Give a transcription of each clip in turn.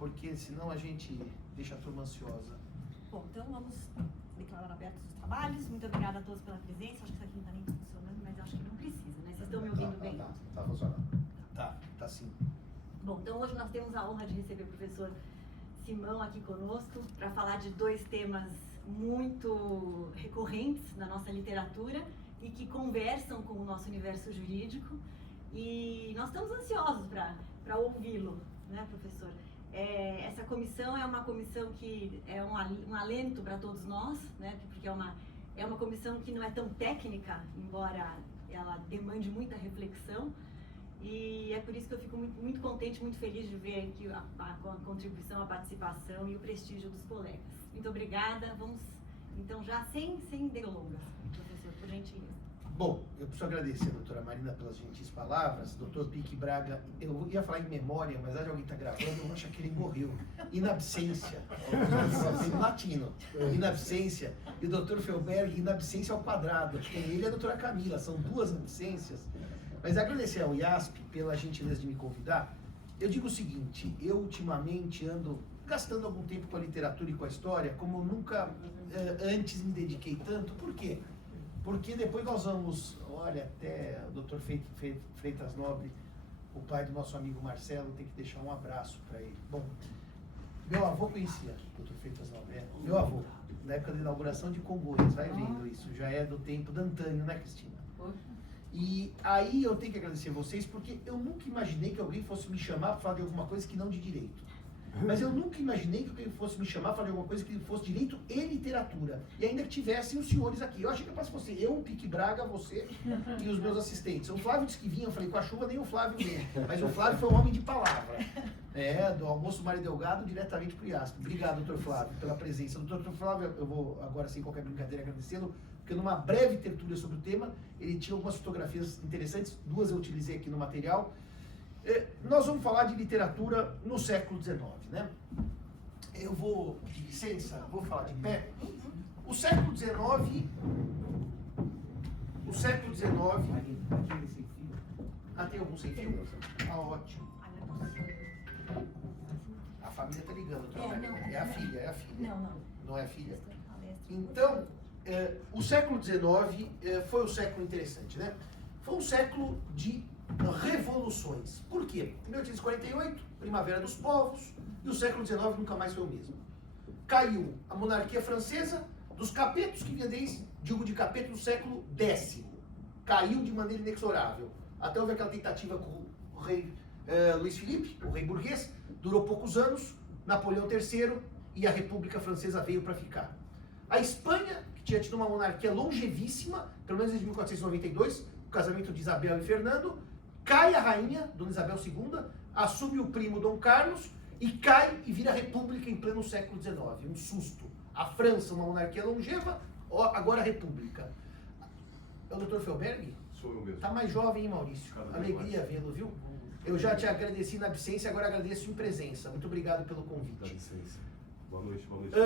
porque senão a gente deixa a turma ansiosa. Bom, então vamos declarar abertos os trabalhos. Muito obrigada a todos pela presença. Acho que isso aqui não está nem funcionando, mas acho que não precisa, né? Vocês estão me ouvindo bem? Tá funcionando. Tá sim. Bom, então hoje nós temos a honra de receber o professor Simão aqui conosco para falar de dois temas muito recorrentes na nossa literatura e que conversam com o nosso universo jurídico. E nós estamos ansiosos para ouvi-lo, né, professor? Essa comissão é uma comissão que é um alento para todos nós, né, porque é uma comissão que não é tão técnica, embora ela demande muita reflexão. E é por isso que eu fico muito, muito contente, muito feliz de ver aqui a contribuição, a participação e o prestígio dos colegas. Muito obrigada. Vamos, então, já sem delongas, professor, por gentileza. Bom, eu preciso agradecer a doutora Marina pelas gentis palavras. Doutor Pique Braga, eu ia falar em memória, mas já alguém está gravando, eu vou achar que ele morreu. In absência, em latino, in absência. E o doutor Felberg, in absência ao quadrado. Tem ele e a doutora Camila, são duas absências. Mas agradecer ao IASP pela gentileza de me convidar. Eu digo o seguinte, eu ultimamente ando gastando algum tempo com a literatura e com a história, como eu nunca antes me dediquei tanto. Por quê? Porque depois nós vamos, olha, até o Dr. Freitas Nobre, o pai do nosso amigo Marcelo, tem que deixar um abraço para ele. Bom, meu avô conhecia o Dr. Freitas Nobre, meu avô, na época da inauguração de Congonhas, vai vendo isso, já é do tempo da Antânio, né, Cristina? E aí eu tenho que agradecer vocês, porque eu nunca imaginei que alguém fosse me chamar para falar de alguma coisa que não de direito. Mas eu nunca imaginei que alguém fosse me chamar para falar de alguma coisa que fosse direito e literatura. E ainda que tivessem os senhores aqui. Eu achei que fosse você, eu, o Pique Braga, você e os meus assistentes. O Flávio disse que vinha, eu falei, com a chuva nem o Flávio veio. Mas o Flávio foi um homem de palavra. Do Almoço Mário Delgado, diretamente para o IASP. Obrigado, doutor Flávio, pela presença. Doutor Flávio, eu vou agora, sem qualquer brincadeira, agradecê-lo, porque numa breve tertúlia sobre o tema, ele tinha algumas fotografias interessantes, duas eu utilizei aqui no material. Nós vamos falar de literatura no século XIX, né? Eu vou pedir licença, vou falar de pé. O século XIX... tem algum sem fio? Ótimo. A família tá ligando, é a filha, Não é a filha? Então, o século XIX foi um século interessante, né? Foi um século de revoluções. Por quê? 1848, Primavera dos Povos, e o século XIX nunca mais foi o mesmo. Caiu a monarquia francesa, dos capetos que vinha desde, de capeto do século X. Caiu de maneira inexorável. Até houve aquela tentativa com o rei Luís Filipe, o rei burguês, durou poucos anos, Napoleão III, e a República Francesa veio para ficar. A Espanha, que tinha tido uma monarquia longevíssima, pelo menos desde 1492, o casamento de Isabel e Fernando, cai a rainha, Dona Isabel II, assume o primo Dom Carlos e cai e vira república em pleno século XIX. Um susto. A França, uma monarquia longeva, agora república. É o Dr. Felberg? Sou eu mesmo. Tá mais jovem, hein, Maurício? Alegria vê-lo, viu? Eu já te agradeci na absência, agora agradeço em presença. Muito obrigado pelo convite. Dá licença. Boa noite, boa noite.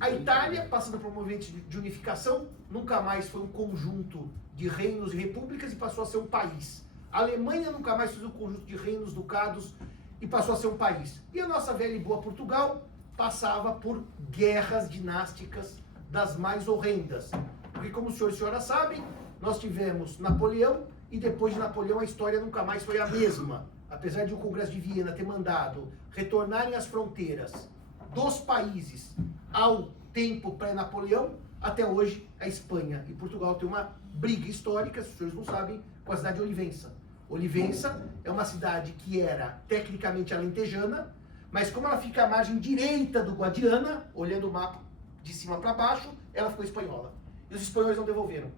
A Itália, passando por um movimento de unificação, nunca mais foi um conjunto de reinos e repúblicas e passou a ser um país. A Alemanha nunca mais fez um conjunto de reinos, ducados e passou a ser um país. E a nossa velha e boa Portugal passava por guerras dinásticas das mais horrendas. Porque, como os senhores e senhoras sabem, nós tivemos Napoleão e depois de Napoleão a história nunca mais foi a mesma. Apesar de o Congresso de Viena ter mandado retornarem as fronteiras dos países ao tempo pré-Napoleão, até hoje a Espanha e Portugal têm uma briga histórica, se os senhores não sabem, com a cidade de Olivença. Olivença é uma cidade que era tecnicamente alentejana, mas como ela fica à margem direita do Guadiana, olhando o mapa de cima para baixo, ela ficou espanhola. E os espanhóis não devolveram.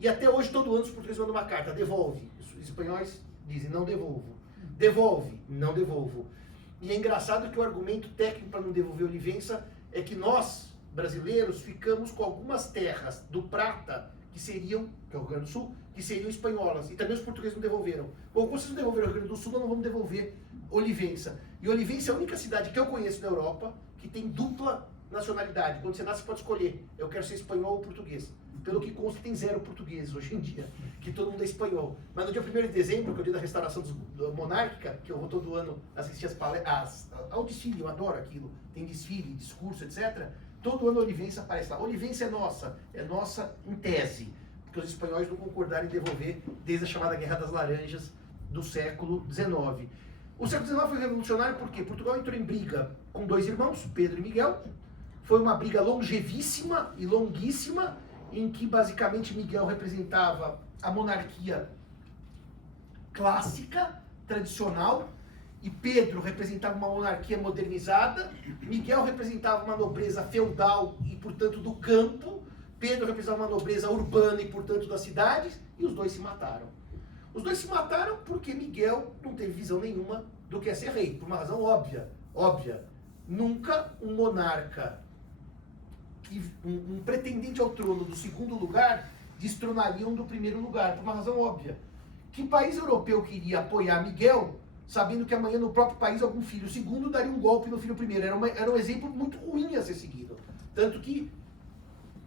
E até hoje, todo ano, os portugueses mandam uma carta, devolve. Os espanhóis dizem, não devolvo. Devolve, não devolvo. E é engraçado que o argumento técnico para não devolver Olivença é que nós, brasileiros, ficamos com algumas terras do Prata, que seriam, que é o Rio Grande do Sul, que seriam espanholas. E também os portugueses não devolveram. Bom, como vocês não devolveram o Rio Grande do Sul, nós não vamos devolver Olivença. E Olivença é a única cidade que eu conheço na Europa que tem dupla nacionalidade. Quando você nasce, você pode escolher. Eu quero ser espanhol ou português. pelo que consta tem 0 portugueses hoje em dia, que todo mundo é espanhol. Mas no dia 1º de dezembro, que é o dia da restauração monárquica, que eu vou todo ano assistir ao desfile, eu adoro aquilo, tem desfile, discurso, etc. Todo ano a Olivença aparece lá. A Olivença é nossa em tese, porque os espanhóis não concordaram em devolver desde a chamada Guerra das Laranjas do século XIX. O século XIX foi revolucionário porque Portugal entrou em briga com 2 irmãos, Pedro e Miguel. Foi uma briga longevíssima e longuíssima, em que basicamente Miguel representava a monarquia clássica, tradicional, e Pedro representava uma monarquia modernizada. Miguel representava uma nobreza feudal e, portanto, do campo. Pedro representava uma nobreza urbana e, portanto, das cidades. E os dois se mataram. Os dois se mataram porque Miguel não teve visão nenhuma do que é ser rei, por uma razão óbvia. Nunca um monarca, um pretendente ao trono do 2º lugar, destronaria um do 1º lugar, por uma razão óbvia. Que país europeu queria apoiar Miguel, sabendo que amanhã no próprio país algum filho segundo daria um golpe no filho primeiro? Era um exemplo muito ruim a ser seguido. Tanto que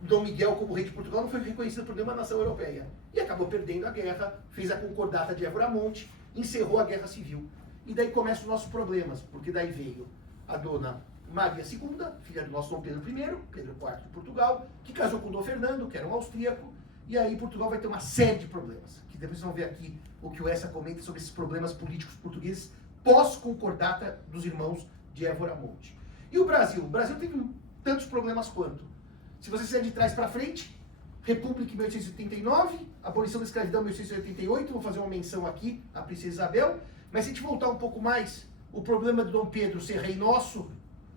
Dom Miguel, como rei de Portugal, não foi reconhecido por nenhuma nação europeia. E acabou perdendo a guerra, fez a concordata de Évora-Monte, encerrou a guerra civil. E daí começam os nossos problemas, porque daí veio a dona Maria II, filha do nosso Dom Pedro I, Pedro IV de Portugal, que casou com Dom Fernando, que era um austríaco, e aí Portugal vai ter uma série de problemas, que depois vocês vão ver aqui o que o Essa comenta sobre esses problemas políticos portugueses pós-concordata dos irmãos de Évora-Monte. E o Brasil? O Brasil teve tantos problemas quanto. Se você fizer de trás para frente, República em 1889, abolição da escravidão em 1888, vou fazer uma menção aqui à Princesa Isabel, mas se a gente voltar um pouco mais, o problema de Dom Pedro ser rei nosso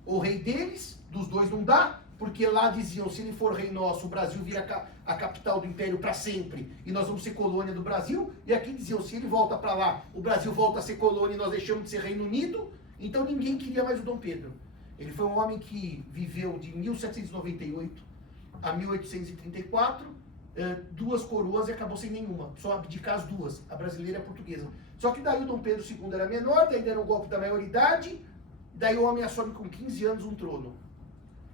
ou rei deles, dos dois não dá, porque lá diziam, se ele for rei nosso, o Brasil vira a capital do império para sempre, e nós vamos ser colônia do Brasil, e aqui diziam, se ele volta para lá, o Brasil volta a ser colônia e nós deixamos de ser Reino Unido, então ninguém queria mais o Dom Pedro. Ele foi um homem que viveu de 1798 a 1834, 2 coroas e acabou sem nenhuma, só abdicar as 2, a brasileira e a portuguesa. Só que daí o Dom Pedro II era menor, daí deram o golpe da maioridade, daí o homem assume com 15 anos um trono.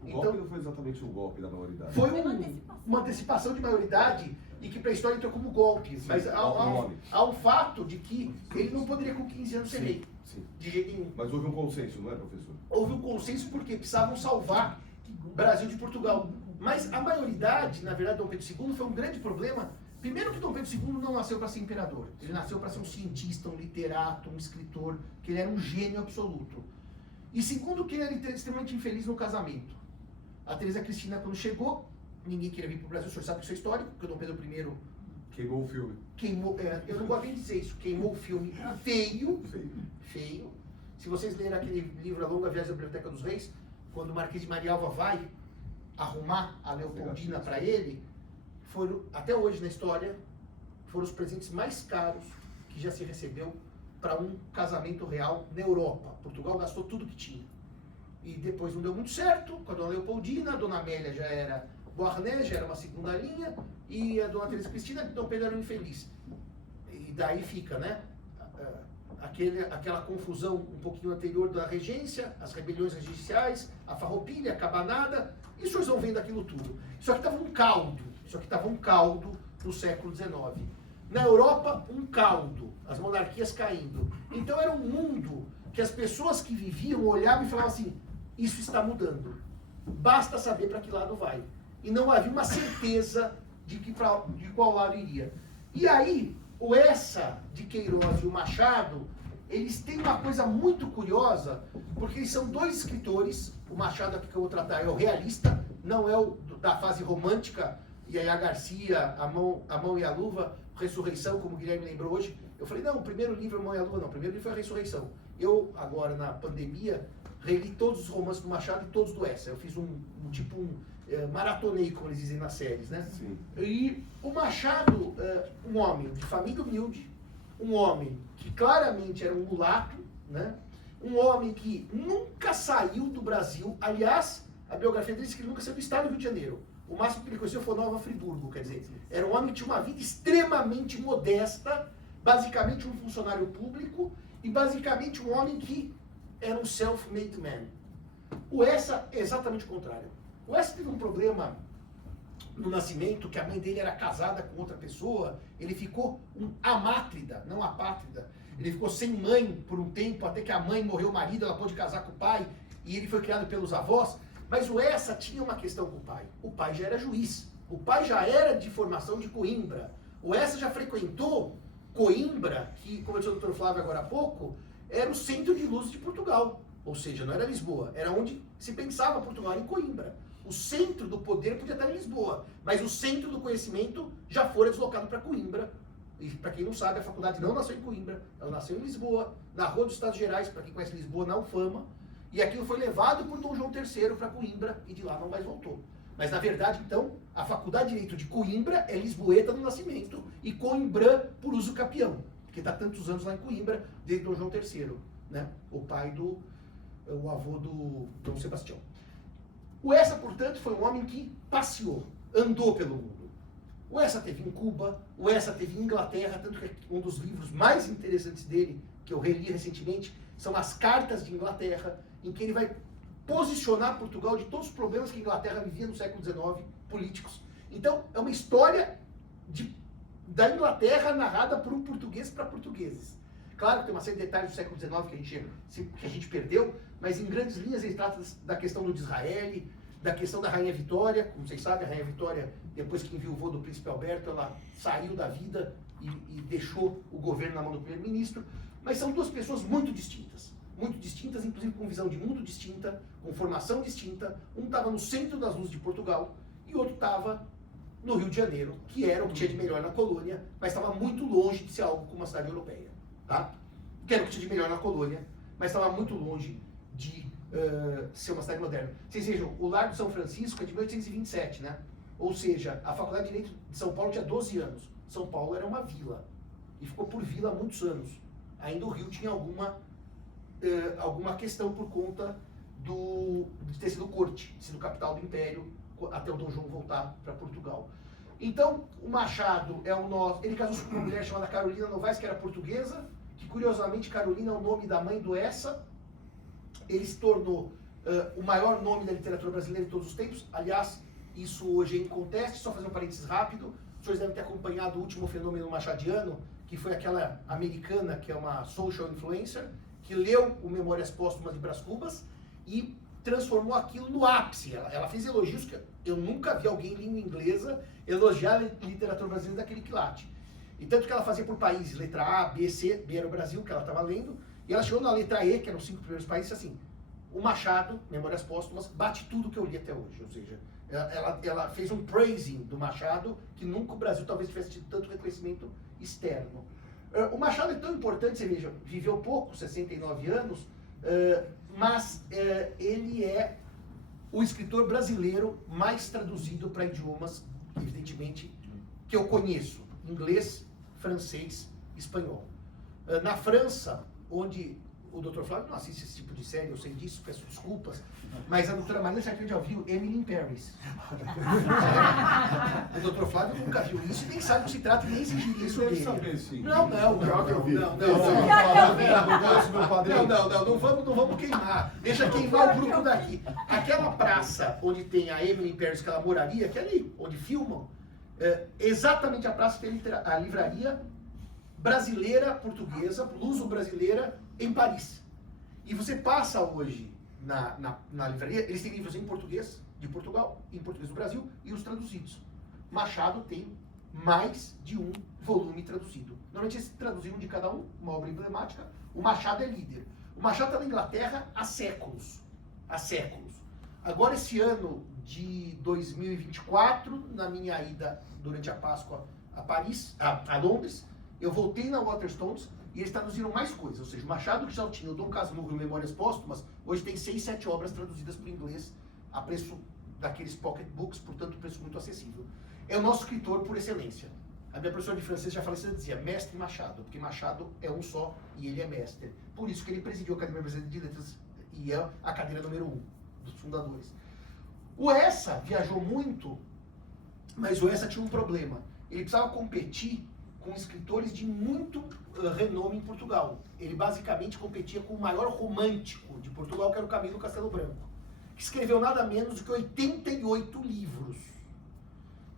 O golpe não foi exatamente um golpe da maioridade. Foi uma antecipação de maioridade e que para a história entrou como golpe. Sim, mas há um fato de que ele não poderia com 15 anos ser rei. Sim. De jeito nenhum. Mas houve um consenso, não é, professor? Houve um consenso porque precisavam salvar o Brasil de Portugal. Mas a maioridade, na verdade, Dom Pedro II foi um grande problema. Primeiro que Dom Pedro II não nasceu para ser imperador. Ele nasceu para ser um cientista, um literato, um escritor, que ele era um gênio absoluto. E segundo que ele era extremamente infeliz no casamento. A Teresa Cristina, quando chegou, ninguém queria vir para o Brasil, o senhor sabe que isso é histórico, porque o Dom Pedro I queimou o filme. Eu não gosto nem de dizer isso, queimou o filme feio. Se vocês lerem aquele livro A Longa Viagem da Biblioteca dos Reis, quando o Marquês de Marialva vai arrumar a Leopoldina para ele, foram, até hoje na história, foram os presentes mais caros que já se recebeu para um casamento real na Europa. Portugal gastou tudo que tinha. E depois não deu muito certo com a dona Leopoldina, a dona Amélia já era Beauharnais, já era uma segunda linha, e a dona Teresa Cristina, Dom Pedro era um infeliz. E daí fica, né? Aquela confusão um pouquinho anterior da regência, as rebeliões regenciais, a farroupilha, a cabanada, e os senhores vão vendo aquilo tudo. Isso aqui estava um caldo no século XIX. Na Europa, um caldo, as monarquias caindo. Então era um mundo que as pessoas que viviam olhavam e falavam assim, isso está mudando. Basta saber para que lado vai. E não havia uma certeza de qual lado iria. E aí, o Essa de Queiroz e o Machado, eles têm uma coisa muito curiosa, porque eles são 2 escritores, o Machado aqui que eu vou tratar é o realista, não é o da fase romântica, e aí a Garcia, a Mão e a Luva, Ressurreição, como o Guilherme lembrou hoje. Eu falei, não, o primeiro livro é Mão e a Luva, não, o primeiro livro foi a Ressurreição. Eu, agora, na pandemia, reli todos os romances do Machado e todos do Essa. Eu fiz maratonei, como eles dizem nas séries, né? Sim. E o Machado, um homem de família humilde, um homem que claramente era um mulato, né? Um homem que nunca saiu do Brasil. Aliás, a biografia dele diz que ele nunca saiu do estado do Rio de Janeiro. O máximo que ele conheceu foi Nova Friburgo, quer dizer, era um homem que tinha uma vida extremamente modesta, basicamente um funcionário público e basicamente um homem que era um self-made man. O Essa é exatamente o contrário. O Essa teve um problema no nascimento, que a mãe dele era casada com outra pessoa, ele ficou um amátrida, não apátrida. Ele ficou sem mãe por um tempo, até que a mãe morreu o marido, ela pôde casar com o pai, e ele foi criado pelos avós. Mas o Essa tinha uma questão com o pai. O pai já era juiz. O pai já era de formação de Coimbra. O Essa já frequentou Coimbra, que, como disse o Dr. Flávio agora há pouco, era o centro de luz de Portugal. Ou seja, não era Lisboa, era onde se pensava Portugal, era em Coimbra. O centro do poder podia estar em Lisboa, mas o centro do conhecimento já fora deslocado para Coimbra. E para quem não sabe, a faculdade não nasceu em Coimbra, ela nasceu em Lisboa, na Rua dos Estados Gerais, para quem conhece Lisboa, na Ufama. E aquilo foi levado por Dom João III para Coimbra e de lá não mais voltou. Mas na verdade, então, a Faculdade de Direito de Coimbra é Lisboeta no nascimento e Coimbrã por uso capião, porque está tantos anos lá em Coimbra, desde Dom João III, né? O avô do Dom Sebastião. O Essa, portanto, foi um homem que passeou, andou pelo mundo. O Essa teve em Cuba, o Essa teve em Inglaterra, tanto que um dos livros mais interessantes dele, que eu reli recentemente, são as Cartas de Inglaterra, em que ele vai posicionar Portugal de todos os problemas que a Inglaterra vivia no século XIX, políticos. Então, é uma história da Inglaterra narrada por um português para portugueses. Claro que tem uma série de detalhes do século XIX que a gente perdeu, mas em grandes linhas ele trata da questão do Disraeli, da questão da Rainha Vitória. Como vocês sabem, a Rainha Vitória, depois que enviou do Príncipe Alberto, ela saiu da vida e deixou o governo na mão do primeiro-ministro. Mas são duas pessoas muito distintas, inclusive com visão de mundo distinta, com formação distinta. Um estava no centro das luzes de Portugal e o outro estava no Rio de Janeiro, que era o que tinha de melhor na colônia, mas estava muito longe de ser algo como uma cidade europeia. Tá? Que era o que tinha de melhor na colônia, mas estava muito longe de ser uma cidade moderna. Vocês vejam, o Largo de São Francisco é de 1827, né? Ou seja, a Faculdade de Direito de São Paulo tinha 12 anos. São Paulo era uma vila, e ficou por vila há muitos anos. Ainda o Rio tinha alguma questão por conta de ter sido corte, de sido capital do Império, até o Dom João voltar para Portugal. Então, o Machado é o nosso. Ele casou com uma mulher chamada Carolina Novaes, que era portuguesa, que curiosamente Carolina é o nome da mãe do Essa. Ele se tornou o maior nome da literatura brasileira de todos os tempos. Aliás, isso hoje é inconteste. Só fazer um parênteses rápido. Os senhores devem ter acompanhado o último fenômeno machadiano, que foi aquela americana, que é uma social influencer, que leu o Memórias Póstumas de Brás Cubas e transformou aquilo no ápice. Ela fez elogios que eu nunca vi alguém em língua inglesa elogiar a literatura brasileira daquele quilate. E tanto que ela fazia por países, letra A, B, C, B era o Brasil, que ela estava lendo, e ela chegou na letra E, que eram os 5 primeiros países, assim, o Machado, Memórias Póstumas, bate tudo que eu li até hoje. Ou seja, ela fez um praising do Machado, que nunca o Brasil talvez tivesse tido tanto reconhecimento externo. O Machado é tão importante, você veja, viveu pouco, 69 anos, mas ele é o escritor brasileiro mais traduzido para idiomas, evidentemente, que eu conheço: inglês, francês, espanhol. Na França, onde o Dr. Flávio não assiste esse tipo de série, eu sei disso, peço desculpas, mas a doutora Marina certamente já viu Emily in Paris. O Dr. Flávio nunca viu isso e nem sabe o que se trata e nem exigiria isso dele. Não vamos queimar. Deixa queimar o grupo daqui. Aquela praça onde tem a Emily in Paris, que ela moraria, que é ali, onde filmam, exatamente a praça tem a livraria brasileira, portuguesa, luso-brasileira, em Paris. E você passa hoje na livraria, eles têm livros em português de Portugal, em português do Brasil, e os traduzidos. Machado tem mais de um volume traduzido. Normalmente eles traduziram de cada um, uma obra emblemática. O Machado é líder. O Machado está na Inglaterra há séculos. Há séculos. Agora, esse ano de 2024, na minha ida durante a Páscoa a Londres, eu voltei na Waterstones e eles traduziram mais coisas. Ou seja, o Machado que já tinha o Dom Casmurro e Memórias Póstumas, hoje tem 6, 7 obras traduzidas para o inglês a preço daqueles pocketbooks, portanto, preço muito acessível. É o nosso escritor por excelência. A minha professora de francês já falecida dizia mestre Machado, porque Machado é um só e ele é mestre. Por isso que ele presidiu a Academia Brasileira de Letras e é a cadeira número 1 dos fundadores. O Essa viajou muito, mas o Essa tinha um problema. Ele precisava competir com escritores de muito renome em Portugal. Ele basicamente competia com o maior romântico de Portugal, que era o Camilo Castelo Branco, que escreveu nada menos do que 88 livros.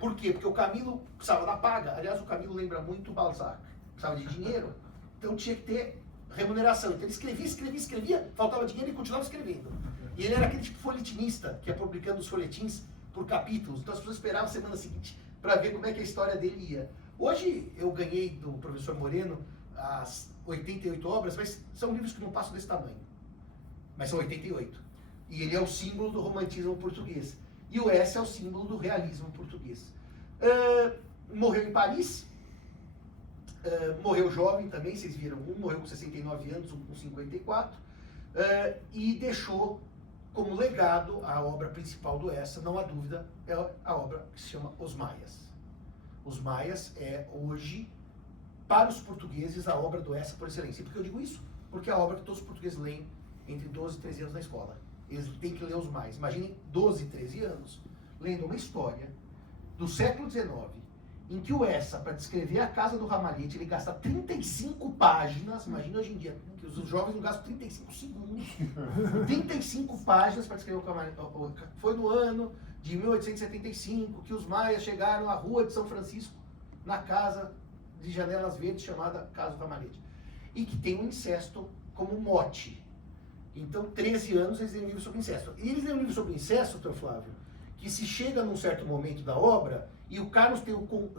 Por quê? Porque o Camilo precisava da paga. Aliás, o Camilo lembra muito o Balzac. Precisava de dinheiro, então tinha que ter remuneração. Então ele escrevia, faltava dinheiro e continuava escrevendo. E ele era aquele tipo folhetinista, que ia publicando os folhetins por capítulos. Então as pessoas esperavam a semana seguinte para ver como é que a história dele ia. Hoje eu ganhei do professor Moreno as 88 obras, mas são livros que não passam desse tamanho. Mas são 88. E ele é o símbolo do romantismo português. E o Essa é o símbolo do realismo português. Morreu em Paris. Morreu jovem também, vocês viram. Um morreu com 69 anos, um com 54. E deixou como legado a obra principal do Essa, não há dúvida, é a obra que se chama Os Maias. Os Maias é hoje, para os portugueses, a obra do Essa por excelência. E por que eu digo isso? Porque é a obra que todos os portugueses leem entre 12 e 13 anos na escola. Eles têm que ler Os Maias. Imaginem 12 e 13 anos lendo uma história do século XIX, em que o Essa, para descrever a casa do Ramalhete, ele gasta 35 páginas. Imagina hoje em dia, que os jovens não gastam 35 segundos. 35 páginas para descrever o Ramalhete. Foi no ano de 1875 que os maias chegaram à rua de São Francisco, na casa de janelas verdes chamada Casa do Ramalhete. E que tem um incesto como mote. Então, 13 anos eles leem um livro sobre incesto. E eles leem um livro sobre incesto, Dr. Flávio, que se chega num certo momento da obra, e o Carlos tem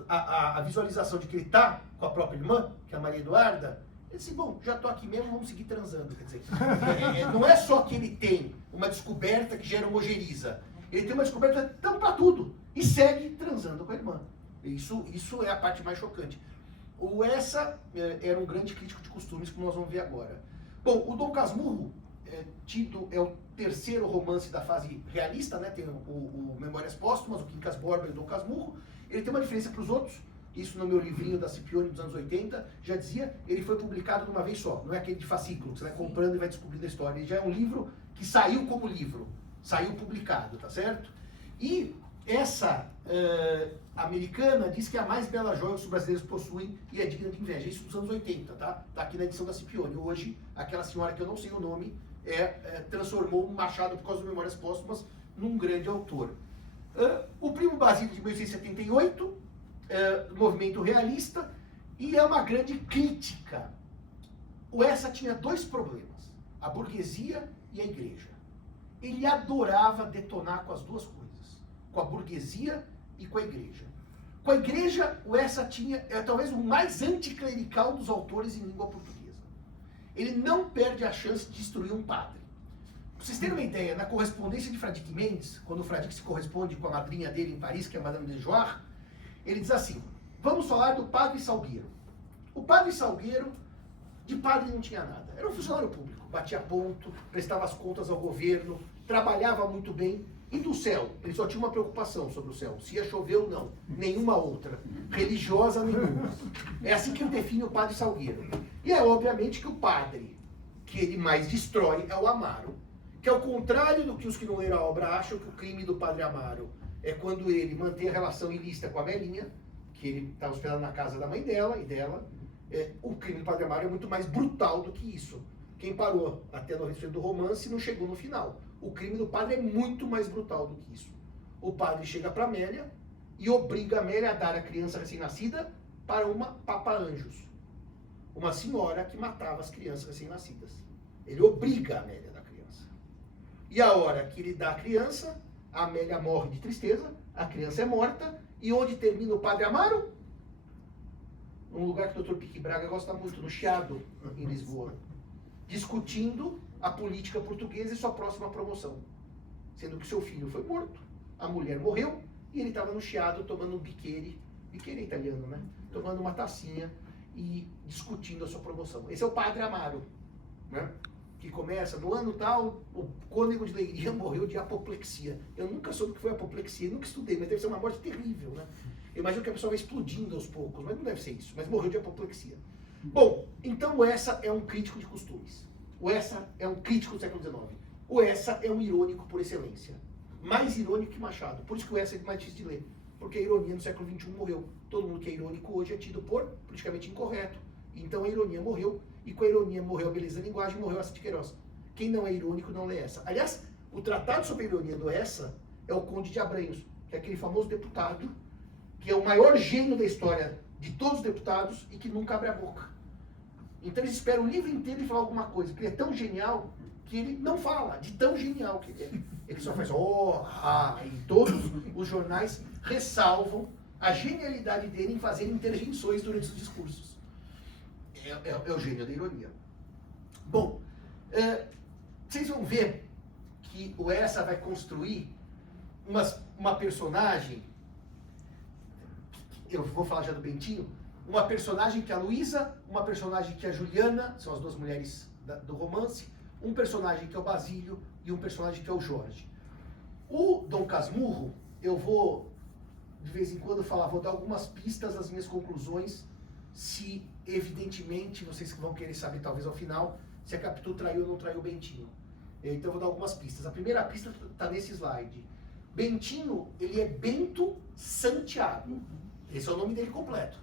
a visualização de que ele está com a própria irmã, que é a Maria Eduarda, ele disse, bom, já estou aqui mesmo, vamos seguir transando. Quer dizer, não é só que ele tem uma descoberta que gera homogeniza, ele tem uma descoberta tão para tudo, e segue transando com a irmã. Isso é a parte mais chocante. O Essa era um grande crítico de costumes, como nós vamos ver agora. Bom, o Dom Casmurro, é o terceiro romance da fase realista, né? Tem o Memórias Póstumas, o Quincas Borba e o Dom Casmurro. Ele tem uma diferença para os outros, isso no meu livrinho da Scipione dos anos 80, já dizia, ele foi publicado de uma vez só, não é aquele de fascículo, que você vai comprando e vai descobrindo a história. Ele já é um livro que saiu como livro, saiu publicado, tá certo? E essa americana diz que é a mais bela joia que os brasileiros possuem e é digna de inveja. Isso dos anos 80, tá? Tá aqui na edição da Scipione. Hoje, aquela senhora que eu não sei o nome, transformou o Machado, por causa do Memórias Póstumas, num grande autor. O Primo Basílio, de 1878, movimento realista, e é uma grande crítica. O Essa tinha dois problemas, a burguesia e a igreja. Ele adorava detonar com as duas coisas, com a burguesia e com a igreja. Com a igreja, o Essa é talvez o mais anticlerical dos autores em língua portuguesa. Ele não perde a chance de destruir um padre. Pra vocês terem uma ideia, na correspondência de Fradique Mendes, quando o Fradique se corresponde com a madrinha dele em Paris, que é a Madame de Joire, ele diz assim, vamos falar do padre Salgueiro. O padre Salgueiro, de padre não tinha nada. Era um funcionário público, batia ponto, prestava as contas ao governo, trabalhava muito bem. E do céu? Ele só tinha uma preocupação sobre o céu, se ia chover ou não. Nenhuma outra. Religiosa nenhuma. É assim que ele define o padre Salgueiro. E é obviamente que o padre que ele mais destrói é o Amaro. Que é o contrário do que os que não leram a obra acham, que o crime do padre Amaro é quando ele mantém a relação ilícita com a Melinha, que ele está hospedado na casa da mãe dela e dela. O crime do padre Amaro é muito mais brutal do que isso. Quem parou até no respeito do romance não chegou no final. O crime do padre é muito mais brutal do que isso. O padre chega para Amélia e obriga a Amélia a dar a criança recém-nascida para uma papa-anjos. Uma senhora que matava as crianças recém-nascidas. Ele obriga a Amélia a dar a criança. E a hora que ele dá a criança, a Amélia morre de tristeza, a criança é morta, e onde termina o padre Amaro? Um lugar que o Dr. Pique Braga gosta muito, no Chiado, em Lisboa. Discutindo a política portuguesa e sua próxima promoção. Sendo que seu filho foi morto, a mulher morreu, e ele estava no Chiado tomando um biqueire é italiano, né? Tomando uma tacinha e discutindo a sua promoção. Esse é o padre Amaro, né? Que começa, no ano tal, o cônego de Leiria morreu de apoplexia. Eu nunca soube o que foi apoplexia, nunca estudei, mas deve ser uma morte terrível, né? Eu imagino que a pessoa vai explodindo aos poucos, mas não deve ser isso, mas morreu de apoplexia. Bom, então o Essa é um crítico de costumes. O Essa é um crítico do século XIX. O Essa é um irônico por excelência. Mais irônico que Machado. Por isso que o Essa é mais difícil de ler. Porque a ironia no século XXI morreu. Todo mundo que é irônico hoje é tido por politicamente incorreto. Então a ironia morreu. E com a ironia morreu a beleza da linguagem, morreu Essa de Queiroz. Quem não é irônico não lê Essa. Aliás, o tratado sobre a ironia do Essa é o Conde de Abranhos, que é aquele famoso deputado que é o maior gênio da história de todos os deputados e que nunca abre a boca. Então eles esperam o livro inteiro e falar alguma coisa, porque ele é tão genial que ele não fala, de tão genial que ele é. Ele só faz e todos os jornais ressalvam a genialidade dele em fazer intervenções durante os discursos. É o gênio da ironia. Bom, vocês vão ver que o Essa vai construir uma personagem, eu vou falar já do Bentinho, uma personagem que é a Luísa, uma personagem que é a Juliana, são as duas mulheres do romance, um personagem que é o Basílio e um personagem que é o Jorge. O Dom Casmurro, eu vou, de vez em quando, vou dar algumas pistas das minhas conclusões, se, evidentemente, vocês vão querer saber, talvez ao final, se a Capitu traiu ou não traiu o Bentinho. Então eu vou dar algumas pistas. A primeira pista está nesse slide. Bentinho, ele é Bento Santiago. Esse é o nome dele completo.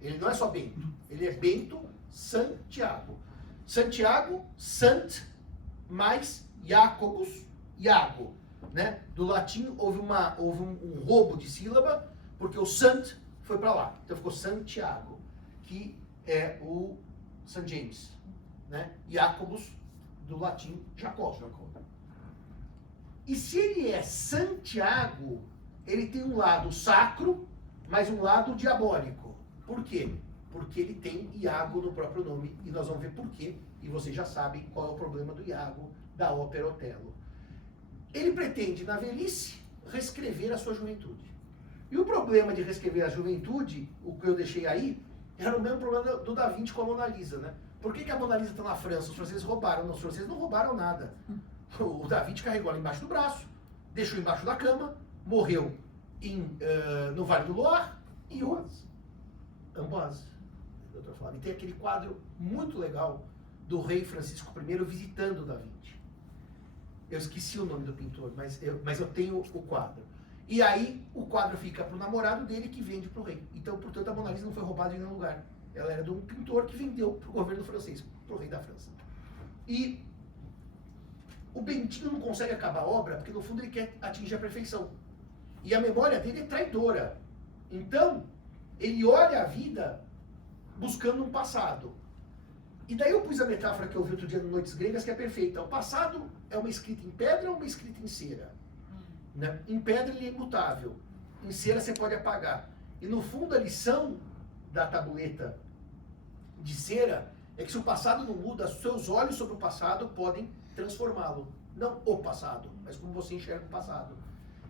Ele não é só Bento, ele é Bento Santiago. Santiago, Sant, mais Jacobus, Iago. Né? Do latim houve um roubo de sílaba, porque o Sant foi para lá. Então ficou Santiago, que é o St. James. Né? Jacobus, do latim Jacó. E se ele é Santiago, ele tem um lado sacro, mas um lado diabólico. Por quê? Porque ele tem Iago no próprio nome, e nós vamos ver por quê, e vocês já sabem qual é o problema do Iago da ópera Otelo. Ele pretende, na velhice, reescrever a sua juventude. E o problema de reescrever a juventude, o que eu deixei aí, era o mesmo problema do Da Vinci com a Mona Lisa, né? Por que a Mona Lisa está na França? Os franceses roubaram. Não, os franceses não roubaram nada. O Da Vinci carregou ela embaixo do braço, deixou embaixo da cama, morreu no Vale do Loire e o Amboise. E tem aquele quadro muito legal do rei Francisco I visitando o Da Vinci. Eu esqueci o nome do pintor, mas eu tenho o quadro. E aí o quadro fica para o namorado dele que vende para o rei. Então, portanto, a Mona Lisa não foi roubada em nenhum lugar. Ela era de um pintor que vendeu para o governo francês, para o rei da França. E o Bentinho não consegue acabar a obra porque, no fundo, ele quer atingir a perfeição. E a memória dele é traidora. Então, ele olha a vida buscando um passado. E daí eu pus a metáfora que eu vi outro dia no Noites Gregas, que é perfeita. O passado é uma escrita em pedra ou uma escrita em cera? Né? Em pedra ele é imutável. Em cera você pode apagar. E no fundo a lição da tabuleta de cera é que se o passado não muda, seus olhos sobre o passado podem transformá-lo. Não o passado, mas como você enxerga o passado.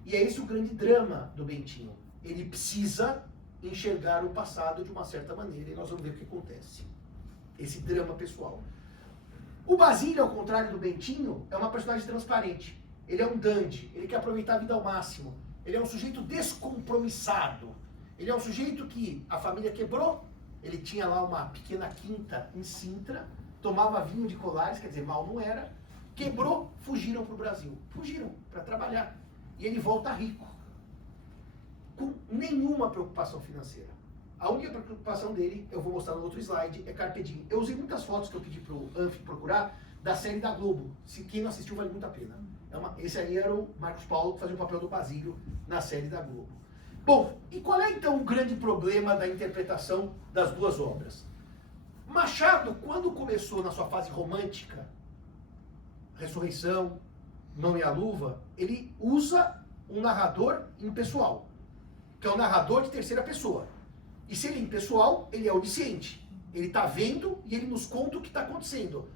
E é esse o grande drama do Bentinho. Ele precisa enxergar o passado de uma certa maneira e nós vamos ver o que acontece. Esse drama pessoal. O Basílio, ao contrário do Bentinho, é uma personagem transparente. Ele é um dandy, ele quer aproveitar a vida ao máximo. Ele é um sujeito descompromissado. Ele é um sujeito que a família quebrou. Ele tinha lá uma pequena quinta em Sintra, tomava vinho de Colares, quer dizer, mal não era. Quebrou, fugiram para o Brasil. Fugiram para trabalhar. E ele volta rico. Com nenhuma preocupação financeira. A única preocupação dele, eu vou mostrar no outro slide, é Carpe Diem. Eu usei muitas fotos que eu pedi para o Anf procurar, da série da Globo. Quem não assistiu vale muito a pena. Esse aí era o Marcos Paulo, que fazia o papel do Basílio na série da Globo. Bom, e qual é então o grande problema da interpretação das duas obras? Machado, quando começou na sua fase romântica, Ressurreição, Mão e a Luva, ele usa um narrador impessoal, que é um narrador de terceira pessoa. E se ele é impessoal, ele é onisciente. Ele está vendo e ele nos conta o que está acontecendo.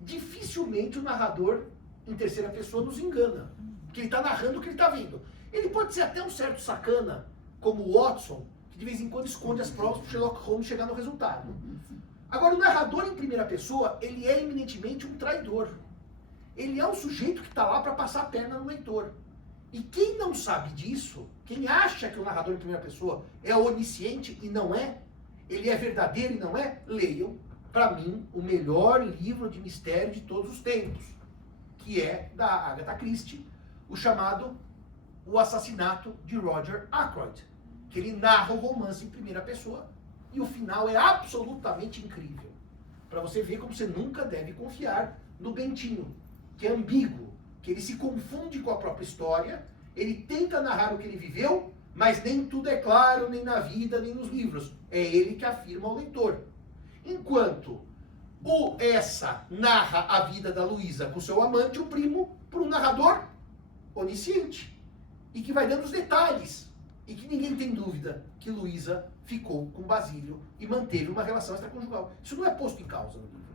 Dificilmente o narrador em terceira pessoa nos engana, porque ele está narrando o que ele está vendo. Ele pode ser até um certo sacana, como o Watson, que de vez em quando esconde as provas para o Sherlock Holmes chegar no resultado. Agora, o narrador em primeira pessoa, ele é eminentemente um traidor. Ele é um sujeito que está lá para passar a perna no leitor. E quem não sabe disso, quem acha que o narrador em primeira pessoa é onisciente e não é, ele é verdadeiro e não é, leiam, para mim, o melhor livro de mistério de todos os tempos, que é da Agatha Christie, o chamado O Assassinato de Roger Ackroyd, que ele narra o romance em primeira pessoa e o final é absolutamente incrível. Para você ver como você nunca deve confiar no Bentinho, que é ambíguo, que ele se confunde com a própria história, ele tenta narrar o que ele viveu, Mas nem tudo é claro, nem na vida, nem nos livros. É ele que afirma ao leitor. Enquanto o essa narra a vida da Luísa com seu amante, o primo, para um narrador onisciente. E que vai dando os detalhes. E que ninguém tem dúvida que Luísa ficou com Basílio e manteve uma relação extraconjugal. Isso não é posto em causa no livro.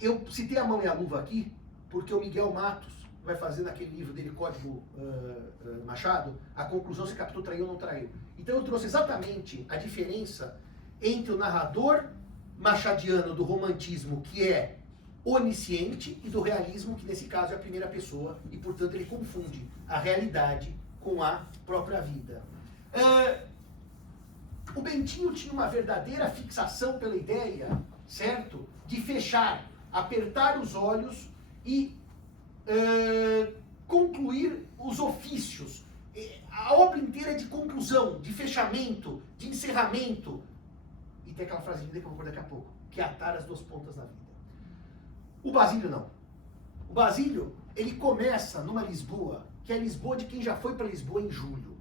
Eu citei a mão e a luva aqui, porque o Miguel Matos vai fazer naquele livro dele, Código Machado, a conclusão se Capitu traiu ou não traiu. Então eu trouxe exatamente a diferença entre o narrador machadiano do romantismo, que é onisciente, e do realismo, que nesse caso é a primeira pessoa, e portanto ele confunde a realidade com a própria vida. O Bentinho tinha uma verdadeira fixação pela ideia, certo? De fechar, apertar os olhos e concluir os ofícios. A obra inteira é de conclusão, de fechamento, de encerramento. E tem aquela frase linda que eu vou pôr daqui a pouco, que é atar as duas pontas da vida. O Basílio não. O Basílio, ele começa numa Lisboa, que é a Lisboa de quem já foi para Lisboa em julho.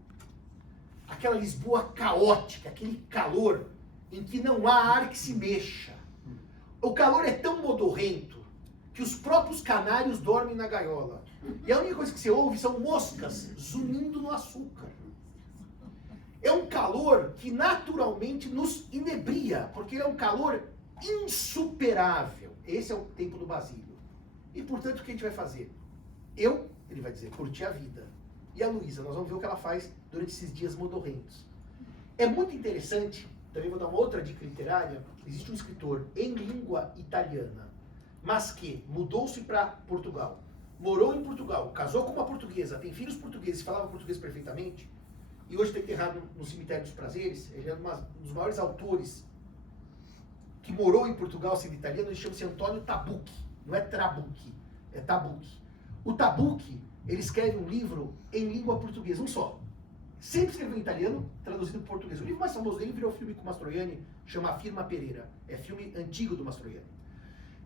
Aquela Lisboa caótica, aquele calor em que não há ar que se mexa. O calor é tão modorrento que os próprios canários dormem na gaiola. E a única coisa que você ouve são moscas zunindo no açúcar. É um calor que naturalmente nos inebria, porque ele é um calor insuperável. Esse é o tempo do Basílio. E portanto, o que a gente vai fazer? Ele vai dizer, curtir a vida. E a Luísa, nós vamos ver o que ela faz durante esses dias modorrentos. É muito interessante, também vou dar uma outra dica literária, existe um escritor em língua italiana, mas que mudou-se para Portugal, morou em Portugal, casou com uma portuguesa, tem filhos portugueses, falava português perfeitamente, e hoje está enterrado no Cemitério dos Prazeres. Ele é um dos maiores autores que morou em Portugal sendo italiano. Ele chama-se Antônio Tabucchi, não é Trabucchi, é Tabucchi. O Tabucchi, ele escreve um livro em língua portuguesa, um só. Sempre escreveu em italiano, traduzido para português. O livro mais famoso dele virou filme com Mastroianni, chama A Firma Pereira. É filme antigo do Mastroianni.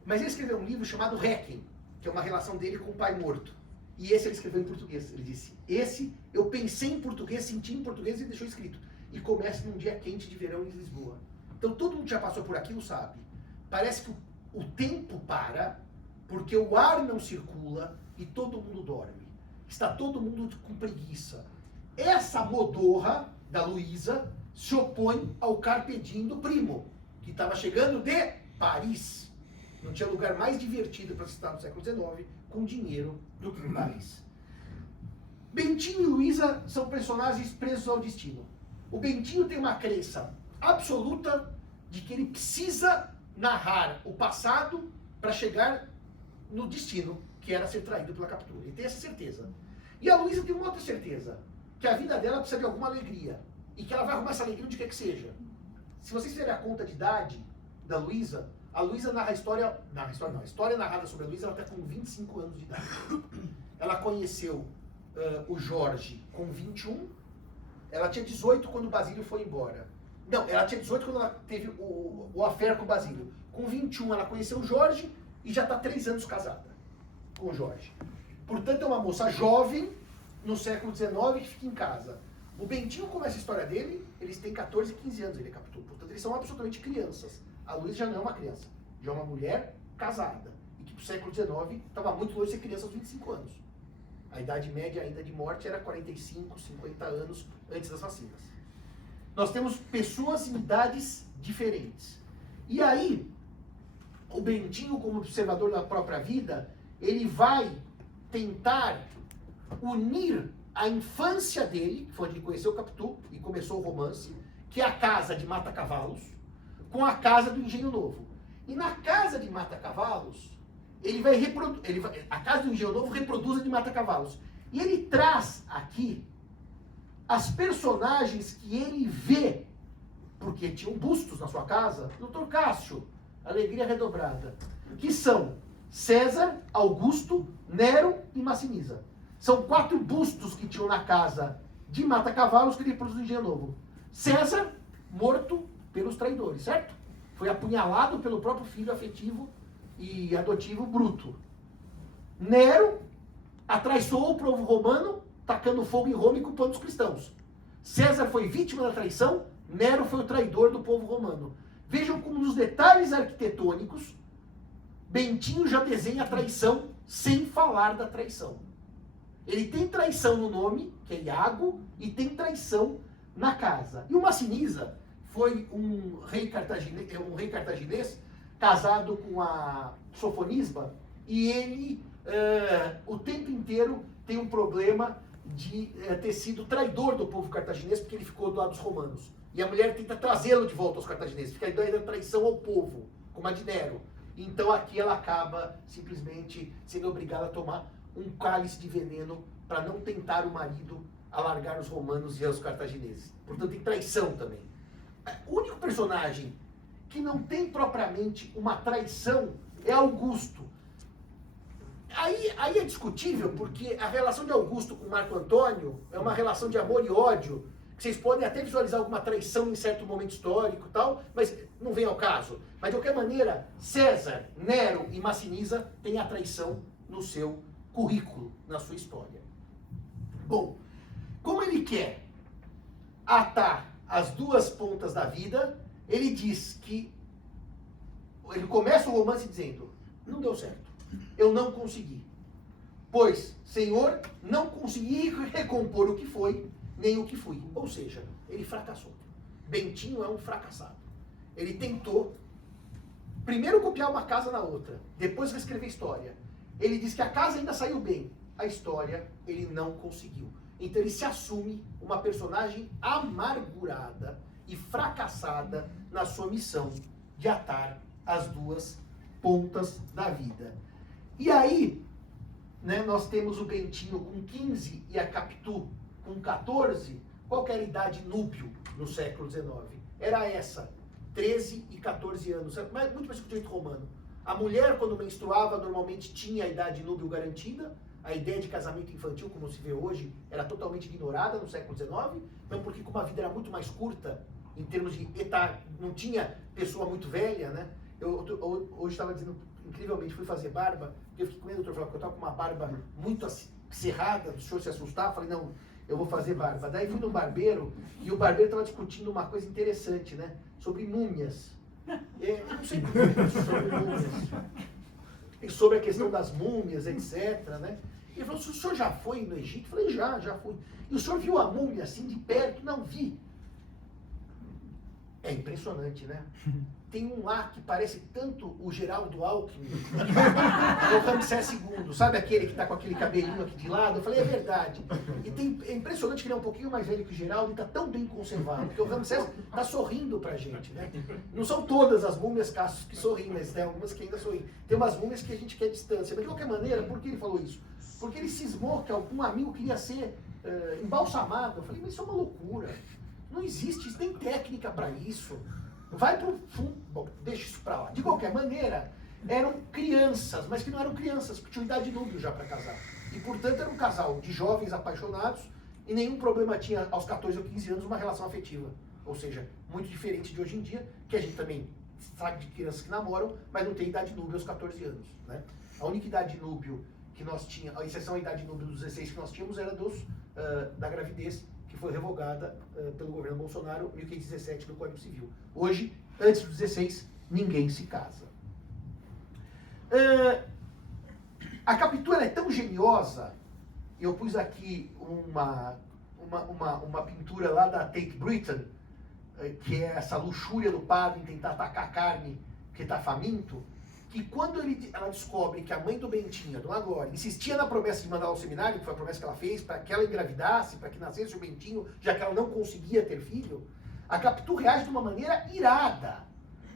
Mas ele escreveu um livro chamado Requiem, que é uma relação dele com o pai morto. E esse ele escreveu em português. Ele disse, esse eu pensei em português, senti em português e deixou escrito. E começa num dia quente de verão em Lisboa. Então todo mundo que já passou por aquilo sabe. Parece que o tempo para, porque o ar não circula e todo mundo dorme. Está todo mundo com preguiça. Essa modorra da Luísa se opõe ao carpe diem do primo, que estava chegando de Paris. Não tinha lugar mais divertido para se estar no século XIX com dinheiro do que em Paris. Bentinho e Luísa são personagens presos ao destino. O Bentinho tem uma crença absoluta de que ele precisa narrar o passado para chegar no destino, que era ser traído pela Capitu. Ele tem essa certeza. E a Luísa tem uma outra certeza, que a vida dela precisa de alguma alegria, e que ela vai arrumar essa alegria onde quer que seja. Se vocês fizerem a conta de idade da Luísa, a Luísa narra a história narrada sobre a Luísa, ela está com 25 anos de idade. Ela conheceu o Jorge com 21, ela tinha 18 quando o Basílio foi embora. Não, ela tinha 18 quando ela teve o affair com o Basílio. Com 21 ela conheceu o Jorge e já está 3 anos casada com o Jorge. Portanto, é uma moça jovem, no século XIX, que fica em casa. O Bentinho começa a história dele, eles têm 14 e 15 anos, ele captou. Portanto, eles são absolutamente crianças. A Luísa já não é uma criança, já é uma mulher casada. E que pro século XIX estava muito longe de ser criança aos 25 anos. A idade média ainda de morte era 45, 50 anos antes das vacinas. Nós temos pessoas em idades diferentes. E aí, o Bentinho, como observador da própria vida, ele vai tentar unir a infância dele, que foi onde ele conheceu o Capitu e começou o romance, que é a casa de Mata-Cavalos, com a casa do Engenho Novo. E na casa de Mata-Cavalos, a casa do Engenho Novo reproduz a de Mata-Cavalos. E ele traz aqui as personagens que ele vê, porque tinham bustos na sua casa, Dr. Cássio, alegria redobrada, que são César, Augusto, Nero e Massinisa. São 4 bustos que tinham na casa de Mata-Cavalos que ele reproduz no Engenho Novo. César, morto pelos traidores, certo? Foi apunhalado pelo próprio filho afetivo e adotivo Bruto. Nero atraiçoou o povo romano tacando fogo em Roma e culpando os cristãos. César foi vítima da traição, Nero foi o traidor do povo romano. Vejam como nos detalhes arquitetônicos, Bentinho já desenha a traição sem falar da traição. Ele tem traição no nome, que é Iago, e tem traição na casa. E o Massinisa foi um rei cartaginês casado com a Sofonisba, e ele, o tempo inteiro, tem um problema de ter sido traidor do povo cartaginês, porque ele ficou do lado dos romanos. E a mulher tenta trazê-lo de volta aos cartagineses, fica a ideia da traição ao povo, como a de Nero. Então aqui ela acaba simplesmente sendo obrigada a tomar um cálice de veneno para não tentar o marido alargar os romanos e os cartagineses. Portanto, tem traição também. O único personagem que não tem propriamente uma traição é Augusto. Aí é discutível, porque a relação de Augusto com Marco Antônio é uma relação de amor e ódio, que vocês podem até visualizar alguma traição em certo momento histórico e tal, mas não vem ao caso. Mas, de qualquer maneira, César, Nero e Massinisa têm a traição no seu currículo, na sua história. Bom, como ele quer atar as duas pontas da vida, ele diz que... Ele começa o romance dizendo, não deu certo, eu não consegui. Pois, Senhor, não consegui recompor o que foi, nem o que fui. Ou seja, ele fracassou. Bentinho é um fracassado. Ele tentou primeiro copiar uma casa na outra, depois reescrever história. Ele diz que a casa ainda saiu bem, a história ele não conseguiu. Então ele se assume uma personagem amargurada e fracassada na sua missão de atar as duas pontas da vida. E aí, né, nós temos o Bentinho com 15 e a Capitu com 14. Qual que era a idade núbio no século XIX? Era essa, 13 e 14 anos, muito parecido com o direito romano. A mulher, quando menstruava, normalmente tinha a idade núbio garantida. A ideia de casamento infantil, como se vê hoje, era totalmente ignorada no século XIX, mesmo porque como a vida era muito mais curta, em termos de etar, não tinha pessoa muito velha, né? Eu hoje estava dizendo, incrivelmente, fui fazer barba, eu fiquei com medo, doutor, falou que eu estava com uma barba muito cerrada, o senhor se assustar, falei, não, eu vou fazer barba. Daí fui no barbeiro, e o barbeiro estava discutindo uma coisa interessante, né? Sobre múmias. Eu não sei sobre múmias. E sobre a questão das múmias, etc, né? Ele falou, o senhor já foi no Egito? Eu falei, já fui. E o senhor viu a múmia assim de perto? Não, vi. É impressionante, né? Tem um lá que parece tanto o Geraldo Alckmin, o Ramsés II, sabe aquele que está com aquele cabelinho aqui de lado? Eu falei, é verdade. E é impressionante que ele é um pouquinho mais velho que o Geraldo e está tão bem conservado, porque o Ramsés está sorrindo pra gente, né? Não são todas as múmias caços que sorriem, mas tem algumas que ainda sorriem. Tem umas múmias que a gente quer distância. Mas de qualquer maneira, por que ele falou isso? Porque ele cismou que algum amigo queria ser embalsamado. Eu falei, mas isso é uma loucura. Não existe, isso tem técnica para isso. Vai pro fundo. Bom, deixa isso pra lá. De qualquer maneira, eram crianças, mas que não eram crianças, porque tinham idade núbio já para casar. E, portanto, era um casal de jovens apaixonados e nenhum problema tinha, aos 14 ou 15 anos, uma relação afetiva. Ou seja, muito diferente de hoje em dia, que a gente também sabe de crianças que namoram, mas não tem idade núbio aos 14 anos. Né? A única idade núbio que nós tínhamos, a exceção à idade núbio dos 16 que nós tínhamos, era da gravidez, que foi revogada pelo governo Bolsonaro em 1517 do Código Civil. Hoje, antes dos 16, ninguém se casa. A Capitu é tão geniosa, eu pus aqui uma pintura lá da Tate Britain, que é essa luxúria do padre em tentar atacar a carne porque está faminto, que quando ela descobre que a mãe do Bentinho, a Dona Glória, insistia na promessa de mandar ao seminário, que foi a promessa que ela fez, para que ela engravidasse, para que nascesse o Bentinho, já que ela não conseguia ter filho, a Capitu reage de uma maneira irada.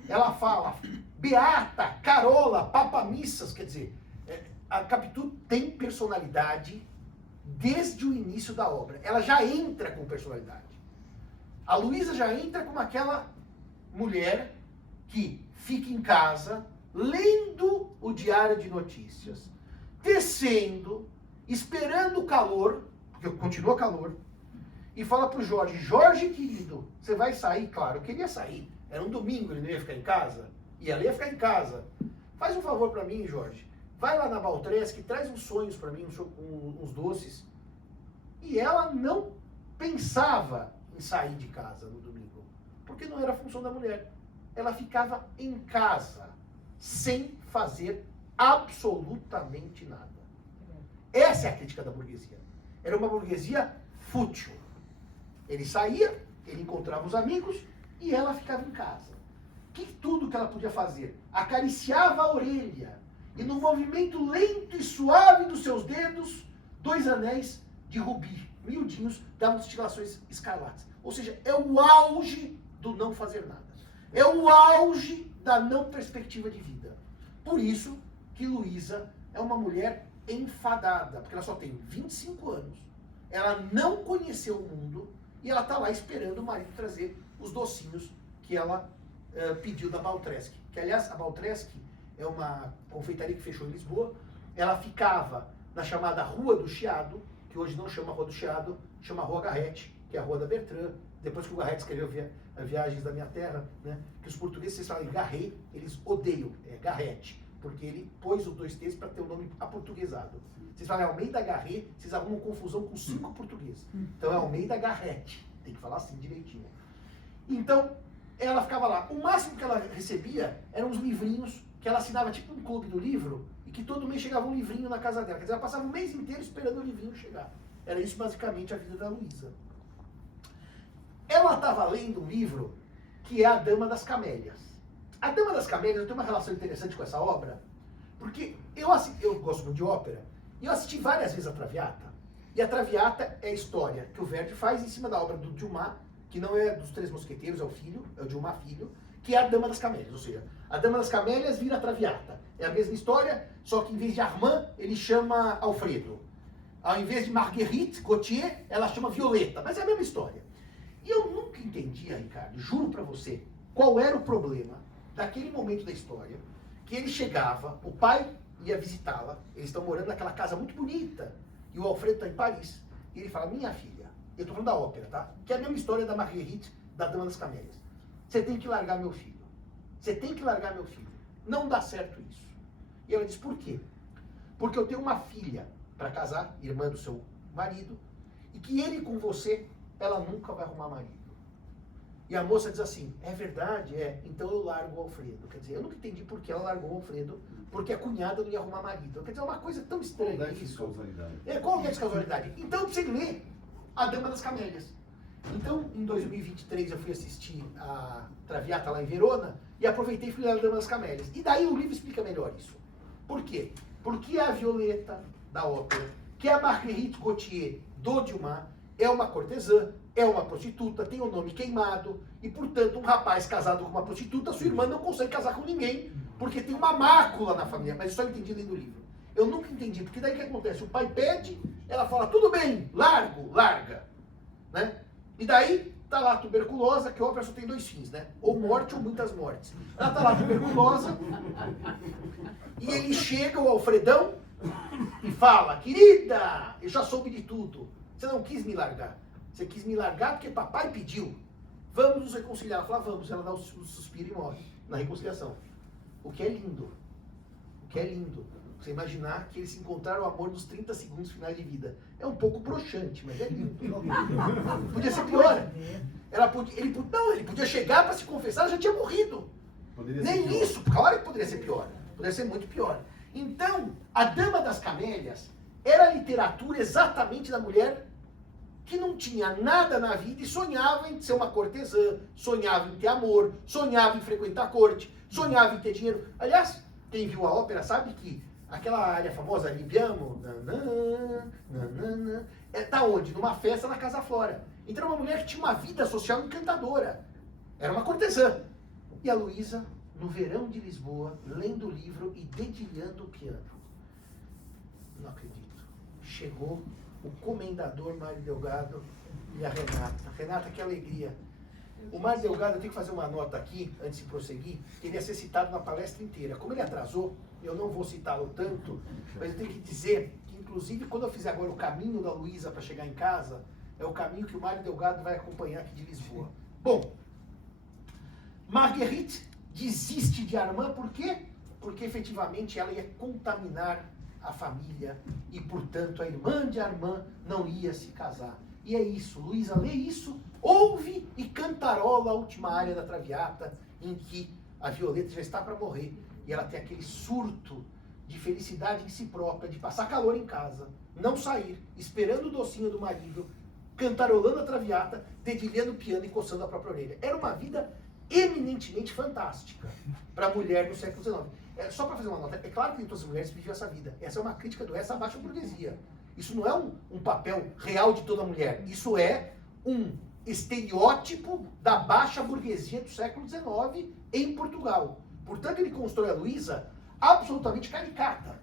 Ela fala, beata, carola, papamissas, quer dizer, a Capitu tem personalidade desde o início da obra. Ela já entra com personalidade. A Luísa já entra como aquela mulher que fica em casa, lendo o diário de notícias, tecendo, esperando o calor, porque continua calor, e fala pro Jorge, Jorge querido, você vai sair? Claro, eu queria sair, era um domingo, ele não ia ficar em casa, e ela ia ficar em casa. Faz um favor para mim, Jorge, vai lá na Baltresc, traz uns sonhos para mim, uns doces. E ela não pensava em sair de casa no domingo, porque não era função da mulher. Ela ficava em casa, sem fazer absolutamente nada. Essa é a crítica da burguesia. Era uma burguesia fútil. Ele saía, ele encontrava os amigos e ela ficava em casa. Tudo que ela podia fazer? Acariciava a orelha e no movimento lento e suave dos seus dedos, 2 anéis de rubi, miudinhos, davam titilações escarlates. Ou seja, é o auge do não fazer nada. É o auge da não perspectiva de vida. Por isso que Luísa é uma mulher enfadada, porque ela só tem 25 anos, ela não conheceu o mundo e ela está lá esperando o marido trazer os docinhos que ela pediu da Baltresque. Que, aliás, a Baltresque é uma confeitaria que fechou em Lisboa. Ela ficava na chamada Rua do Chiado, que hoje não chama Rua do Chiado, chama Rua Garrett, que é a Rua da Bertrand. Depois que o Garrett escreveu Viagens da Minha Terra, né, que os portugueses, vocês falam Garret, eles odeiam, é Garrett, porque ele pôs os 2 T's para ter o nome aportuguesado. Vocês falam Almeida Garret, vocês arrumam confusão com 5 portugueses. Então é Almeida Garrett, tem que falar assim direitinho. Então, ela ficava lá. O máximo que ela recebia eram uns livrinhos que ela assinava tipo um clube do livro e que todo mês chegava um livrinho na casa dela. Quer dizer, ela passava o mês inteiro esperando o livrinho chegar. Era isso basicamente a vida da Luísa. Ela estava lendo um livro que é A Dama das Camélias. A Dama das Camélias, eu tenho uma relação interessante com essa obra, porque eu gosto muito de ópera, e eu assisti várias vezes a Traviata. E a Traviata é a história que o Verdi faz em cima da obra do Dumas, que não é dos Três Mosqueteiros, é o filho, é o Dumas filho, que é a Dama das Camélias. Ou seja, a Dama das Camélias vira a Traviata. É a mesma história, só que em vez de Armand, ele chama Alfredo. Ao invés de Marguerite Gautier, ela chama Violeta. Mas é a mesma história. E eu nunca entendia, Ricardo, juro pra você, qual era o problema daquele momento da história, que ele chegava, o pai ia visitá-la, eles estão morando naquela casa muito bonita, e o Alfredo está em Paris, e ele fala, minha filha, eu estou falando da ópera, tá? Que é a mesma história da Marguerite, da Dama das Camélias. Você tem que largar meu filho. Você tem que largar meu filho. Não dá certo isso. E ela diz, por quê? Porque eu tenho uma filha para casar, irmã do seu marido, e que ele com você, ela nunca vai arrumar marido. E a moça diz assim, é verdade, então eu largo o Alfredo. Quer dizer, eu nunca entendi por que ela largou o Alfredo, porque a cunhada não ia arrumar marido. Quer dizer, é uma coisa tão estranha isso. Qual é a causalidade? Então você lê A Dama das Camélias. Então, em 2023, eu fui assistir a Traviata lá em Verona e aproveitei e fui ler A Dama das Camélias. E daí o livro explica melhor isso. Por quê? Porque a Violeta, da ópera, que é a Marguerite Gautier, do Dumas, é uma cortesã, é uma prostituta, tem o nome queimado, e, portanto, um rapaz casado com uma prostituta, sua irmã não consegue casar com ninguém, porque tem uma mácula na família. Mas isso eu entendi lendo o livro. Eu nunca entendi, porque daí o que acontece? O pai pede, ela fala, tudo bem, larga, né? E daí, tá lá tuberculosa, que a ópera só tem 2 fins, né? Ou morte ou muitas mortes. Ela tá lá tuberculosa, e ele chega, o Alfredão, e fala, querida, eu já soube de tudo. Você não quis me largar. Você quis me largar porque papai pediu. Vamos nos reconciliar. Ela fala, vamos. Ela dá um suspiro e morre na reconciliação. O que é lindo. O que é lindo. Você imaginar que eles se encontraram o amor nos 30 segundos finais de vida. É um pouco broxante, mas é lindo. Podia ser pior. Ele podia chegar para se confessar, ela já tinha morrido. Nem isso. Claro que poderia ser pior. Poderia ser muito pior. Então, a Dama das Camélias era a literatura exatamente da mulher que não tinha nada na vida e sonhava em ser uma cortesã, sonhava em ter amor, sonhava em frequentar a corte, sonhava em ter dinheiro. Aliás, quem viu a ópera sabe que aquela área famosa, Libiamo, tá onde? Numa festa na Casa Flora. Então era uma mulher que tinha uma vida social encantadora. Era uma cortesã. E a Luísa, no verão de Lisboa, lendo o livro e dedilhando o piano. Não acredito. Chegou o comendador Mário Delgado e a Renata. Renata, que alegria. O Mário Delgado, eu tenho que fazer uma nota aqui, antes de prosseguir, que ele ia ser citado na palestra inteira. Como ele atrasou, eu não vou citá-lo tanto, mas eu tenho que dizer que, inclusive, quando eu fizer agora o caminho da Luísa para chegar em casa, é o caminho que o Mário Delgado vai acompanhar aqui de Lisboa. Bom, Marguerite desiste de Armand, por quê? Porque efetivamente ela ia contaminar a família e, portanto, a irmã de Armand não ia se casar. E é isso, Luísa lê isso, ouve e cantarola a última área da Traviata, em que a Violeta já está para morrer. E ela tem aquele surto de felicidade em si própria, de passar calor em casa, não sair, esperando o docinho do marido, cantarolando a Traviata, dedilhando o piano e coçando a própria orelha. Era uma vida eminentemente fantástica para a mulher no século XIX. Só para fazer uma nota, é claro que nem todas as mulheres viviam essa vida. Essa é uma crítica do essa à baixa burguesia. Isso não é um papel real de toda mulher. Isso é um estereótipo da baixa burguesia do século XIX em Portugal. Portanto, ele constrói a Luísa absolutamente caricata.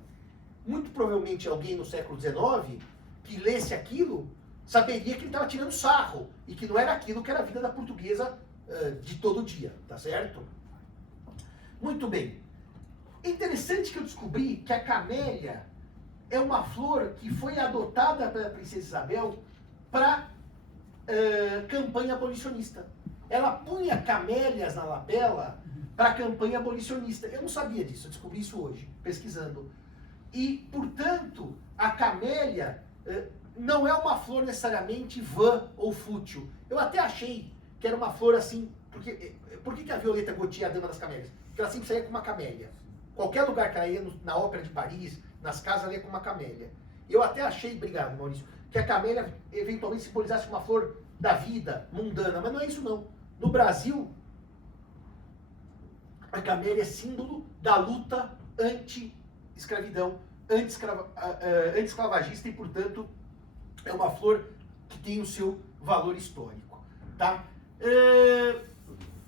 Muito provavelmente alguém no século XIX que lesse aquilo saberia que ele estava tirando sarro e que não era aquilo que era a vida da portuguesa de todo dia, tá certo? Muito bem. É interessante que eu descobri que a camélia é uma flor que foi adotada pela princesa Isabel para campanha abolicionista. Ela punha camélias na lapela para a campanha abolicionista. Eu não sabia disso, eu descobri isso hoje, pesquisando. E, portanto, a camélia não é uma flor necessariamente vã ou fútil. Eu até achei que era uma flor assim... Por que a Violeta Gautier é a dama das camélias? Porque ela sempre saía com uma camélia. Qualquer lugar que ela ia, na Ópera de Paris, nas casas, ela ia com uma camélia. Eu até achei, obrigado Maurício, que a camélia eventualmente simbolizasse uma flor da vida, mundana, mas não é isso não. No Brasil, a camélia é símbolo da luta anti-escravidão, anti-escravagista e, portanto, é uma flor que tem o seu valor histórico. Tá?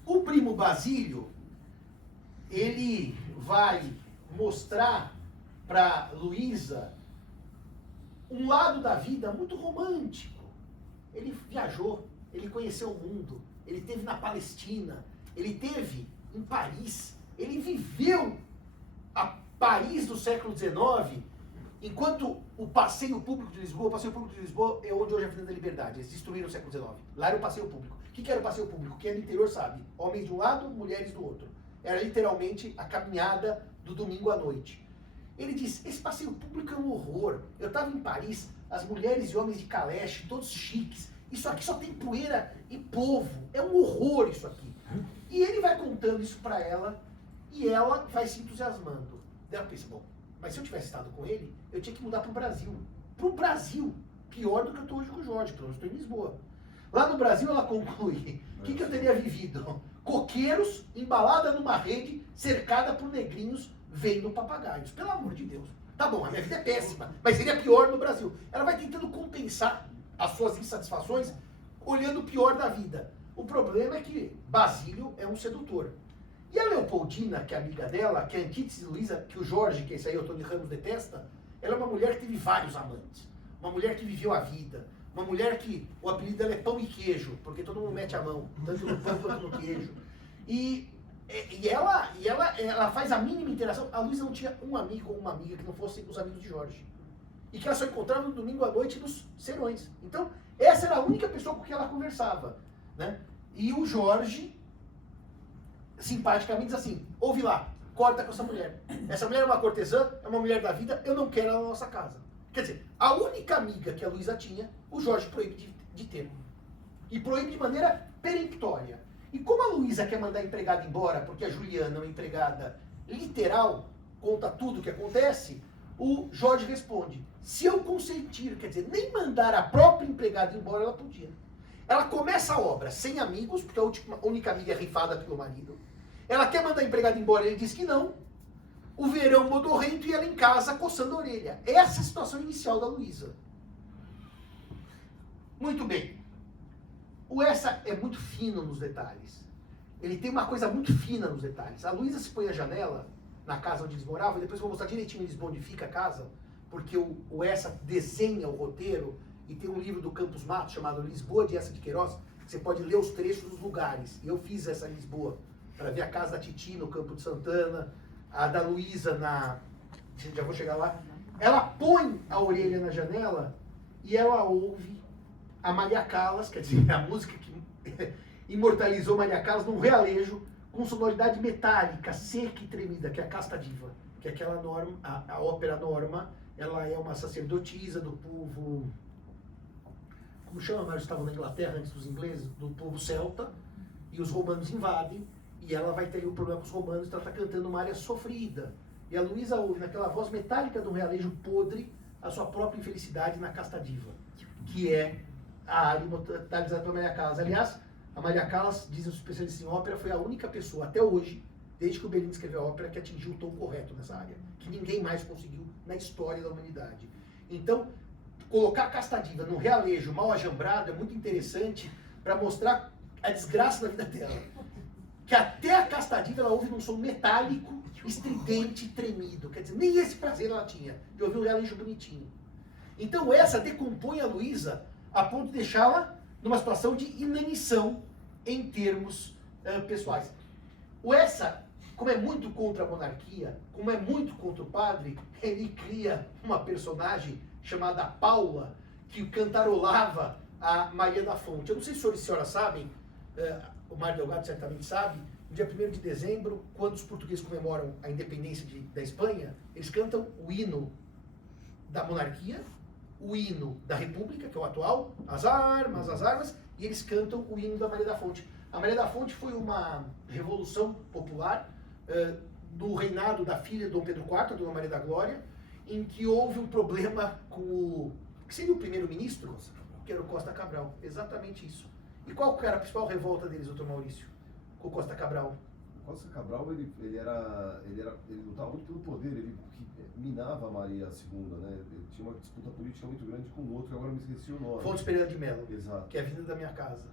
O primo Basílio, ele vai mostrar para Luísa um lado da vida muito romântico. Ele viajou, ele conheceu o mundo, ele esteve na Palestina, ele esteve em Paris, ele viveu a Paris do século XIX, enquanto o passeio público de Lisboa, é onde hoje é a Avenida da Liberdade, eles destruíram o século XIX. Lá era o passeio público. O que era o passeio público? Quem é do interior sabe, homens de um lado, mulheres do outro. Era literalmente a caminhada do domingo à noite. Ele diz, esse passeio público é um horror. Eu estava em Paris, as mulheres e homens de caleche, todos chiques. Isso aqui só tem poeira e povo. É um horror isso aqui. E ele vai contando isso para ela e ela vai se entusiasmando. Ela pensa, bom, mas se eu tivesse estado com ele, eu tinha que mudar para o Brasil. Para o Brasil. Pior do que eu estou hoje com o Jorge, pelo menos estou em Lisboa. Lá no Brasil ela conclui, o que eu teria vivido? Coqueiros, embalada numa rede, cercada por negrinhos, vendo papagaios. Pelo amor de Deus. Tá bom, a minha vida é péssima, mas seria pior no Brasil. Ela vai tentando compensar as suas insatisfações olhando o pior da vida. O problema é que Basílio é um sedutor. E a Leopoldina, que é amiga dela, que é a antítese de Luísa, que o Jorge, que esse aí o Tony Ramos detesta, ela é uma mulher que teve vários amantes. Uma mulher que viveu a vida. Uma mulher que o apelido dela é pão e queijo, porque todo mundo mete a mão, tanto no pão quanto no queijo. E ela faz a mínima interação. A Luísa não tinha um amigo ou uma amiga que não fossem os amigos de Jorge. E que ela só encontrava no domingo à noite nos serões. Então, essa era a única pessoa com quem ela conversava. Né? E o Jorge, simpaticamente, diz assim, ouve lá, corta com essa mulher. Essa mulher é uma cortesã, é uma mulher da vida, eu não quero ela na nossa casa. Quer dizer, a única amiga que a Luísa tinha, o Jorge proíbe de ter. E proíbe de maneira peremptória. E como a Luísa quer mandar a empregada embora, porque a Juliana é uma empregada literal, conta tudo o que acontece, o Jorge responde, se eu consentir, quer dizer, nem mandar a própria empregada embora, ela podia. Ela começa a obra sem amigos, porque a única amiga é rifada pelo marido. Ela quer mandar a empregada embora, ele diz que não. O verão modorrento e ela em casa coçando a orelha. Essa é a situação inicial da Luísa. Muito bem. O Essa é muito fino nos detalhes. Ele tem uma coisa muito fina nos detalhes. A Luísa se põe à janela, na casa onde eles moravam, e depois eu vou mostrar direitinho em Lisboa onde fica a casa, porque o Essa desenha o roteiro, e tem um livro do Campos Matos chamado Lisboa de Essa de Queiroz, que você pode ler os trechos dos lugares. E eu fiz essa em Lisboa, para ver a casa da Titi no Campo de Santana, a da Luísa já vou chegar lá. Ela põe a orelha na janela e ela ouve a Maria Callas, quer dizer, a música que imortalizou Maria Callas num realejo com sonoridade metálica, seca e tremida, que é a Casta Diva. que aquela Norma, a ópera Norma, ela é uma sacerdotisa do povo, como chama, mas estavam na Inglaterra antes dos ingleses, do povo celta, e os romanos invadem, e ela vai ter um problema com os romanos, então ela está cantando uma área sofrida. E a Luísa ouve naquela voz metálica do realejo podre a sua própria infelicidade na Casta Diva, que é a área imortalizada pela Maria Callas. Aliás, a Maria Callas, dizem os especialistas em ópera, foi a única pessoa até hoje, desde que o Bellini escreveu a ópera, que atingiu o tom correto nessa área, que ninguém mais conseguiu na história da humanidade. Então, colocar a Casta Diva num realejo mal ajambrado é muito interessante para mostrar a desgraça da vida dela. Que até a Casta Diva ela ouve num som metálico, estridente, tremido. Quer dizer, nem esse prazer ela tinha, de ouvir um realejo bonitinho. Então essa decompõe a Luísa a ponto de deixá-la numa situação de inanição em termos pessoais. O Essa, como é muito contra a monarquia, como é muito contra o padre, ele cria uma personagem chamada Paula, que cantarolava a Maria da Fonte. Eu não sei se os senhores e senhoras sabem, o Mário Delgado certamente sabe, no dia 1º de dezembro, quando os portugueses comemoram a independência da Espanha, eles cantam o hino da monarquia, o hino da república, que é o atual, as armas, e eles cantam o hino da Maria da Fonte. A Maria da Fonte foi uma revolução popular do reinado da filha de Dom Pedro IV, a Dona Maria da Glória, em que houve um problema com o que seria o primeiro-ministro, que era o Costa Cabral. Exatamente isso. E qual que era a principal revolta deles, doutor Maurício, com o Costa Cabral? O Costa Cabral, ele lutava muito pelo poder, ele minava a Maria II, né? Ele tinha uma disputa política muito grande com o outro, que agora me esqueci o nome. Fontes Pereira de Mello. Exato. Que é a vinda da minha casa.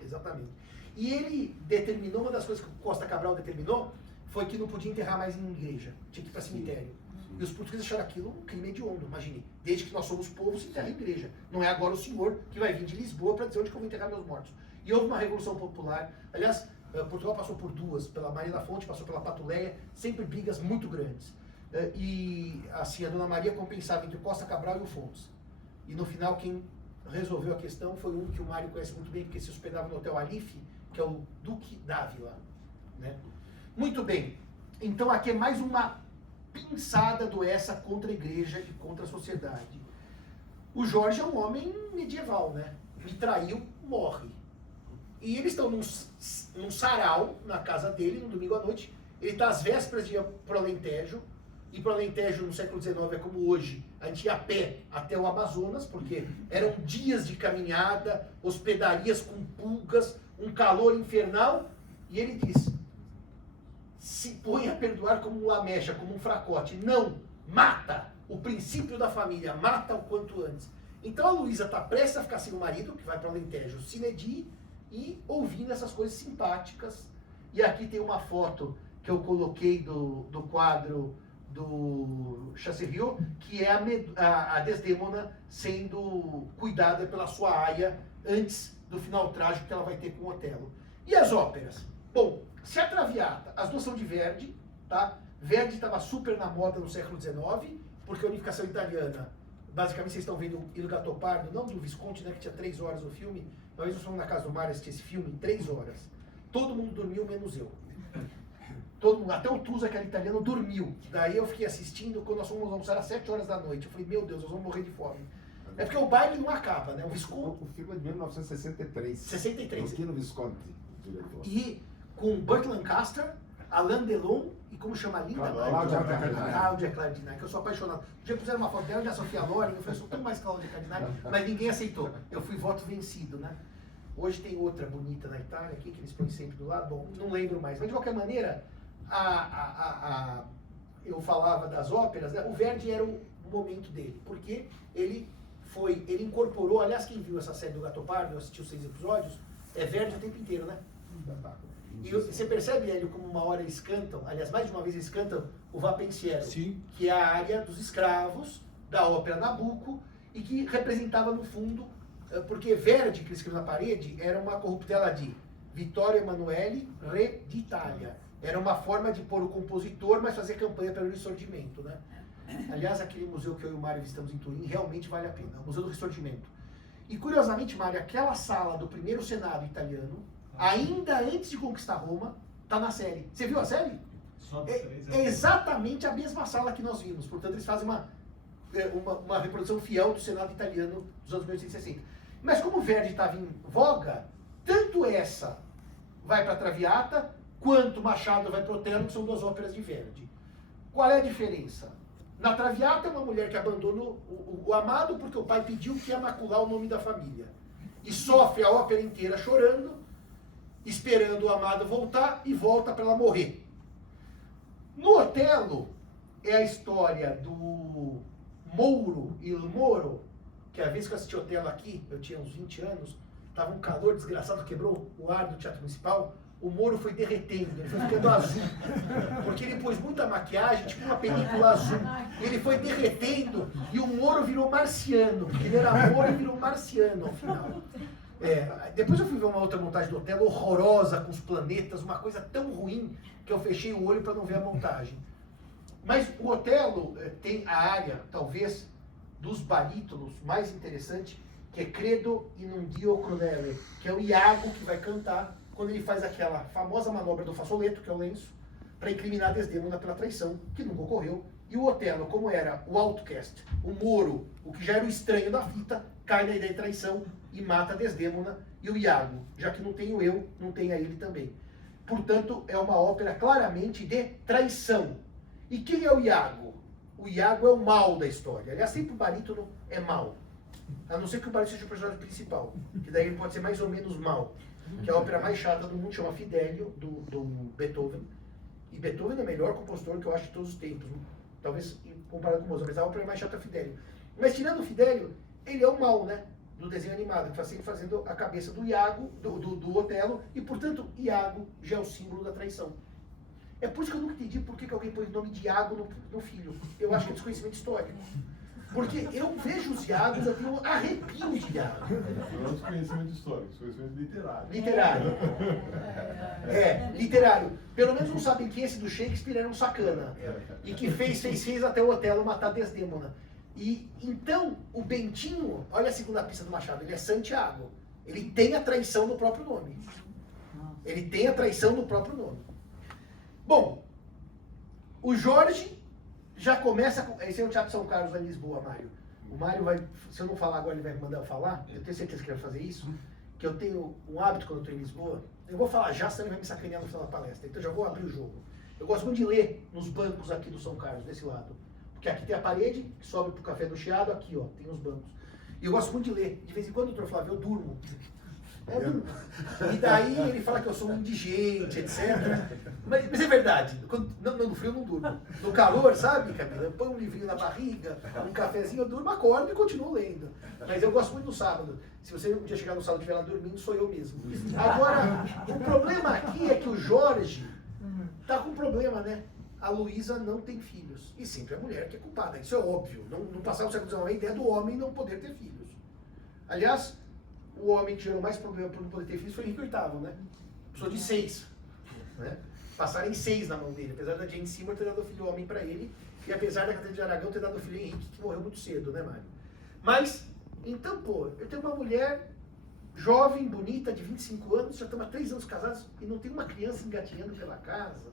Exatamente. E ele determinou, uma das coisas que o Costa Cabral determinou, foi que não podia enterrar mais em igreja, tinha que ir para cemitério. Sim. E os portugueses acharam aquilo um crime hediondo, imagine. Desde que nós somos povo, se enterra em igreja. Não é agora o senhor que vai vir de Lisboa para dizer onde que eu vou enterrar meus mortos. E houve uma revolução popular. Aliás, Portugal passou por duas, pela Maria da Fonte, passou pela Patuleia, sempre brigas muito grandes. E assim, a Dona Maria compensava entre o Costa Cabral e o Fontes. E no final, quem resolveu a questão foi um que o Mário conhece muito bem, porque se hospedava no Hotel Alife, que é o Duque d'Ávila. Né? Muito bem. Então aqui é mais uma pinçada do Essa contra a igreja e contra a sociedade. O Jorge é um homem medieval, né? Me traiu, morre. E eles estão num sarau na casa dele, no domingo à noite. Ele está às vésperas de ir para o Alentejo. E para o Alentejo, no século XIX, é como hoje, a gente ia a pé até o Amazonas, porque eram dias de caminhada, hospedarias com pulgas, um calor infernal. E ele diz, se põe a perdoar como um lamecha, como um fracote. Não, mata o princípio da família, mata o quanto antes. Então a Luísa está prestes a ficar sem o marido, que vai para o Alentejo, Cinedi, e ouvindo essas coisas simpáticas. E aqui tem uma foto que eu coloquei do quadro do Chassériau, que é a Desdémona sendo cuidada pela sua aia antes do final trágico que ela vai ter com o Otelo. E as óperas? Bom, se a Traviata, as duas são de Verdi, tá? Verdi estava super na moda no século XIX, porque a unificação italiana, basicamente vocês estão vendo Il Gattopardo, não do Visconti, né, que tinha 3 horas o filme, uma vez nós fomos na casa do Mário assistir esse filme em 3 horas. Todo mundo dormiu, menos eu. Todo mundo, até o Tusa, que era italiano, dormiu. Daí eu fiquei assistindo, quando nós fomos almoçar às 7 horas da noite. Eu falei, meu Deus, nós vamos morrer de fome. É porque o baile não acaba, né? O Visconti... O filme é de 1963. 63. Aqui no Visconti, diretor. E com Burt Lancaster, Alain Delon e como chama a linda? Cláudia Cardinale, que eu sou apaixonado. Um dia puseram uma foto dela e da Sofia Loren, eu falei, eu sou tão mais Cláudia Cardinale, mas ninguém aceitou. Eu fui voto vencido, né? Hoje tem outra bonita na Itália aqui, que eles põem sempre do lado, bom, não lembro mais. Mas de qualquer maneira, eu falava das óperas, né? O Verdi era o momento dele, porque ele incorporou, aliás, quem viu essa série do Gattopardo, assistiu 6 episódios, é Verdi o tempo inteiro, né? E você percebe, Hélio, como uma hora eles cantam, aliás, mais de uma vez eles cantam o Va Pensiero, que é a área dos escravos da ópera Nabucco, e que representava no fundo, porque Verdi, que ele escreveu na parede, era uma corruptela de Vittorio Emanuele, re d'Italia. Era uma forma de pôr o compositor, mas fazer campanha pelo Ressurgimento, né? Aliás, aquele museu que eu e o Mário visitamos em Turim realmente vale a pena, o Museu do Ressurgimento. E curiosamente, Mário, aquela sala do primeiro Senado italiano, ainda antes de conquistar Roma, tá na série. Você viu a série? Só dos três É exatamente a mesma sala que nós vimos. Portanto, eles fazem uma reprodução fiel do Senado italiano dos anos 1860. Mas como Verdi estava em voga, tanto essa vai para a Traviata, quanto Machado vai para o Otello, que são duas óperas de Verdi. Qual é a diferença? Na Traviata é uma mulher que abandona o amado porque o pai pediu que ia macular o nome da família. E sofre a ópera inteira chorando, esperando o amado voltar, e volta para ela morrer. No Otello é a história do Mouro e o Moro, que a vez que eu assisti Otello aqui, eu tinha uns 20 anos, estava um calor desgraçado, quebrou o ar do Teatro Municipal, o Moro foi derretendo, ele foi ficando azul, porque ele pôs muita maquiagem, tipo uma película azul, ele foi derretendo e o Moro virou marciano, porque ele era Moro e virou marciano ao final. Depois eu fui ver uma outra montagem do Otello horrorosa, com os planetas, uma coisa tão ruim que eu fechei o olho para não ver a montagem. Mas o Otello tem a área, talvez, dos barítonos mais interessante, que é Credo in un Dio crudele, que é o Iago que vai cantar quando ele faz aquela famosa manobra do Fazzoletto, que é o lenço, para incriminar Desdemona pela traição, que nunca ocorreu. E o Otello, como era o outcast, o Moro, o que já era o estranho da fita, cai na ideia de traição e mata Desdemona. E o Iago, já que não tem o eu, não tem a ele também. Portanto, é uma ópera claramente de traição. E quem é o Iago? O Iago é o mal da história. Aliás, sempre o barítono é mal. A não ser que o barítono seja o personagem principal, que daí ele pode ser mais ou menos mal. Que a ópera mais chata do mundo chama Fidelio, do Beethoven. E Beethoven é o melhor compositor que eu acho de todos os tempos. Talvez comparado com Mozart, mas a ópera mais chata é Fidelio. Mas tirando o Fidelio, ele é o mal, né? Do desenho animado, que está sempre fazendo a cabeça do Iago, do Otello, e portanto, Iago já é o símbolo da traição. É por isso que eu nunca entendi por que alguém põe o nome de Iago no filho. Eu acho que é desconhecimento histórico. Porque eu vejo os Iagos, eu tenho arrepio de Iago. Não é desconhecimento histórico, desconhecimento literário. Literário. Literário. Pelo menos não sabem que esse do Shakespeare era um sacana. E que fez até o Otello matar Desdemona. E então, o Bentinho, olha a segunda pista do Machado, ele é Santiago. Ele tem a traição no próprio nome. Ele tem a traição no próprio nome. Bom, o Jorge já começa com... Esse é o Teatro São Carlos lá em Lisboa, Mário. O Mário vai, se eu não falar agora, ele vai me mandar eu falar. Eu tenho certeza que ele vai fazer isso. Que eu tenho um hábito quando eu estou em Lisboa. Eu vou falar já, senão ele vai me sacanear no final da palestra. Então eu já vou abrir o jogo. Eu gosto muito de ler nos bancos aqui do São Carlos, desse lado. Porque aqui tem a parede, que sobe pro Café do Chiado, aqui ó, tem os bancos. E eu gosto muito de ler. De vez em quando, doutor Flávio, eu durmo. Eu durmo. E daí ele fala que eu sou um indigente, etc. Mas é verdade. No frio eu não durmo. No calor, sabe, Camila? Eu ponho um livrinho na barriga, um cafezinho, eu durmo, acordo e continuo lendo. Mas eu gosto muito do sábado. Se você um dia chegar no sábado e estiver lá dormindo, sou eu mesmo. Agora, o problema aqui é que o Jorge tá com um problema, né? A Luísa não tem filhos. E sempre a mulher que é culpada. Isso é óbvio. No passado do século XIX, a ideia do homem não poder ter filhos. Aliás, o homem que gerou mais problema por não poder ter filhos foi Henrique VIII, né? Precisou de 6. Né? Passarem 6 na mão dele. Apesar da Jane Seymour ter dado o filho homem para ele, e apesar da Catarina de Aragão ter dado o filho Henrique, que morreu muito cedo, né, Mário? Mas, então, pô, eu tenho uma mulher jovem, bonita, de 25 anos, já estamos há 3 anos casados, e não tem uma criança engatinhando pela casa.